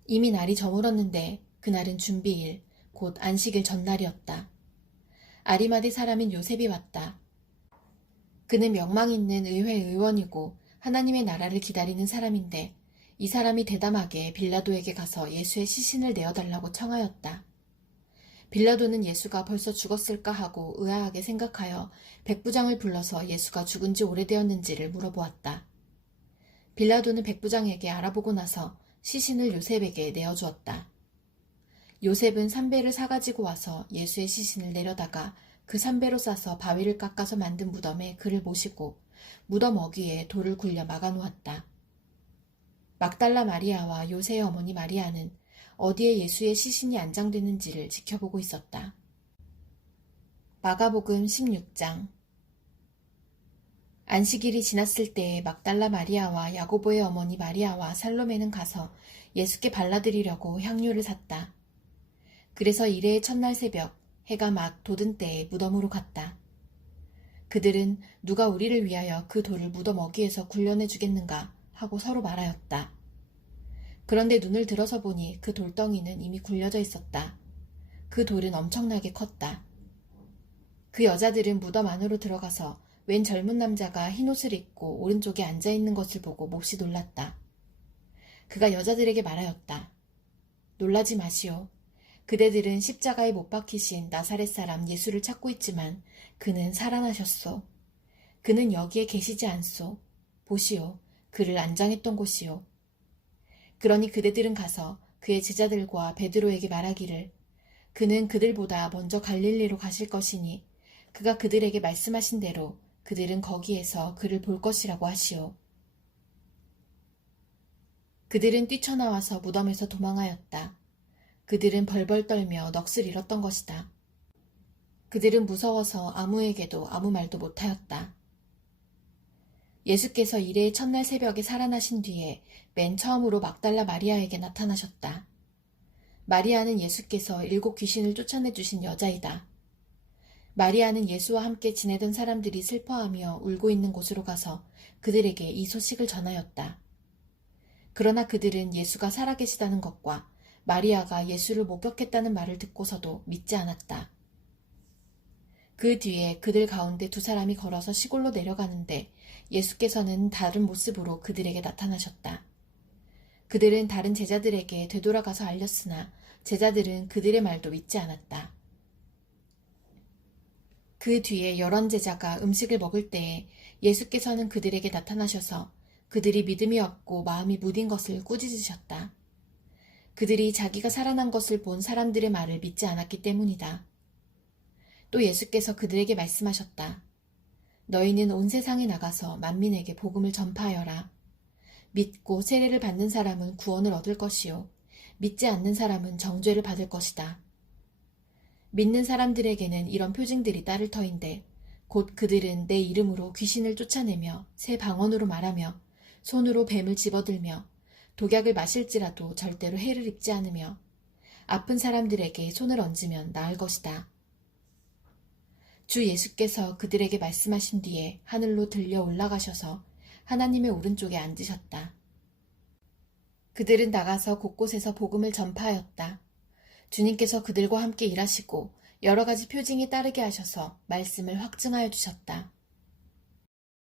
이미 날이 저물었는데 그날은 준비일, 곧 안식일 전날이었다. 아리마대 사람인 요셉이 왔다. 그는 명망 있는 의회 의원이고 하나님의 나라를 기다리는 사람인데 이 사람이 대담하게 빌라도에게 가서 예수의 시신을 내어달라고 청하였다. 빌라도는 예수가 벌써 죽었을까 하고 의아하게 생각하여 백부장을 불러서 예수가 죽은 지 오래되었는지를 물어보았다. 빌라도는 백부장에게 알아보고 나서 시신을 요셉에게 내어주었다. 요셉은 삼배를 사가지고 와서 예수의 시신을 내려다가 그 삼배로 싸서 바위를 깎아서 만든 무덤에 그를 모시고 무덤 어귀에 돌을 굴려 막아놓았다. 막달라 마리아와 요새의 어머니 마리아는 어디에 예수의 시신이 안장되는지를 지켜보고 있었다. 마가복음 16장. 안식일이 지났을 때 막달라 마리아와 야고보의 어머니 마리아와 살로메는 가서 예수께 발라드리려고 향유를 샀다. 그래서 이레의 첫날 새벽 해가 막 돋은 때에 무덤으로 갔다. 그들은 누가 우리를 위하여 그 돌을 무덤 어귀에서 굴려내 주겠는가 하고 서로 말하였다. 그런데 눈을 들어서 보니 그 돌덩이는 이미 굴려져 있었다. 그 돌은 엄청나게 컸다. 그 여자들은 무덤 안으로 들어가서 웬 젊은 남자가 흰옷을 입고 오른쪽에 앉아있는 것을 보고 몹시 놀랐다. 그가 여자들에게 말하였다. 놀라지 마시오. 그대들은 십자가에 못 박히신 나사렛 사람 예수를 찾고 있지만 그는 살아나셨소. 그는 여기에 계시지 않소. 보시오. 그를 안장했던 곳이오. 그러니 그대들은 가서 그의 제자들과 베드로에게 말하기를 그는 그들보다 먼저 갈릴리로 가실 것이니 그가 그들에게 말씀하신 대로 그들은 거기에서 그를 볼 것이라고 하시오. 그들은 뛰쳐나와서 무덤에서 도망하였다. 그들은 벌벌 떨며 넋을 잃었던 것이다. 그들은 무서워서 아무에게도 아무 말도 못하였다. 예수께서 이레의 첫날 새벽에 살아나신 뒤에 맨 처음으로 막달라 마리아에게 나타나셨다. 마리아는 예수께서 7 귀신을 쫓아내 주신 여자이다. 마리아는 예수와 함께 지내던 사람들이 슬퍼하며 울고 있는 곳으로 가서 그들에게 이 소식을 전하였다. 그러나 그들은 예수가 살아계시다는 것과 마리아가 예수를 목격했다는 말을 듣고서도 믿지 않았다. 그 뒤에 그들 가운데 2 사람이 걸어서 시골로 내려가는데 예수께서는 다른 모습으로 그들에게 나타나셨다. 그들은 다른 제자들에게 되돌아가서 알렸으나 제자들은 그들의 말도 믿지 않았다. 그 뒤에 11 제자가 음식을 먹을 때에 예수께서는 그들에게 나타나셔서 그들이 믿음이 없고 마음이 무딘 것을 꾸짖으셨다. 그들이 자기가 살아난 것을 본 사람들의 말을 믿지 않았기 때문이다. 또 예수께서 그들에게 말씀하셨다. 너희는 온 세상에 나가서 만민에게 복음을 전파하여라. 믿고 세례를 받는 사람은 구원을 얻을 것이요. 믿지 않는 사람은 정죄를 받을 것이다. 믿는 사람들에게는 이런 표징들이 따를 터인데 곧 그들은 내 이름으로 귀신을 쫓아내며 새 방언으로 말하며 손으로 뱀을 집어들며 독약을 마실지라도 절대로 해를 입지 않으며 아픈 사람들에게 손을 얹으면 나을 것이다. 주 예수께서 그들에게 말씀하신 뒤에 하늘로 들려 올라가셔서 하나님의 오른쪽에 앉으셨다. 그들은 나가서 곳곳에서 복음을 전파하였다. 주님께서 그들과 함께 일하시고 여러 가지 표징이 따르게 하셔서 말씀을 확증하여 주셨다.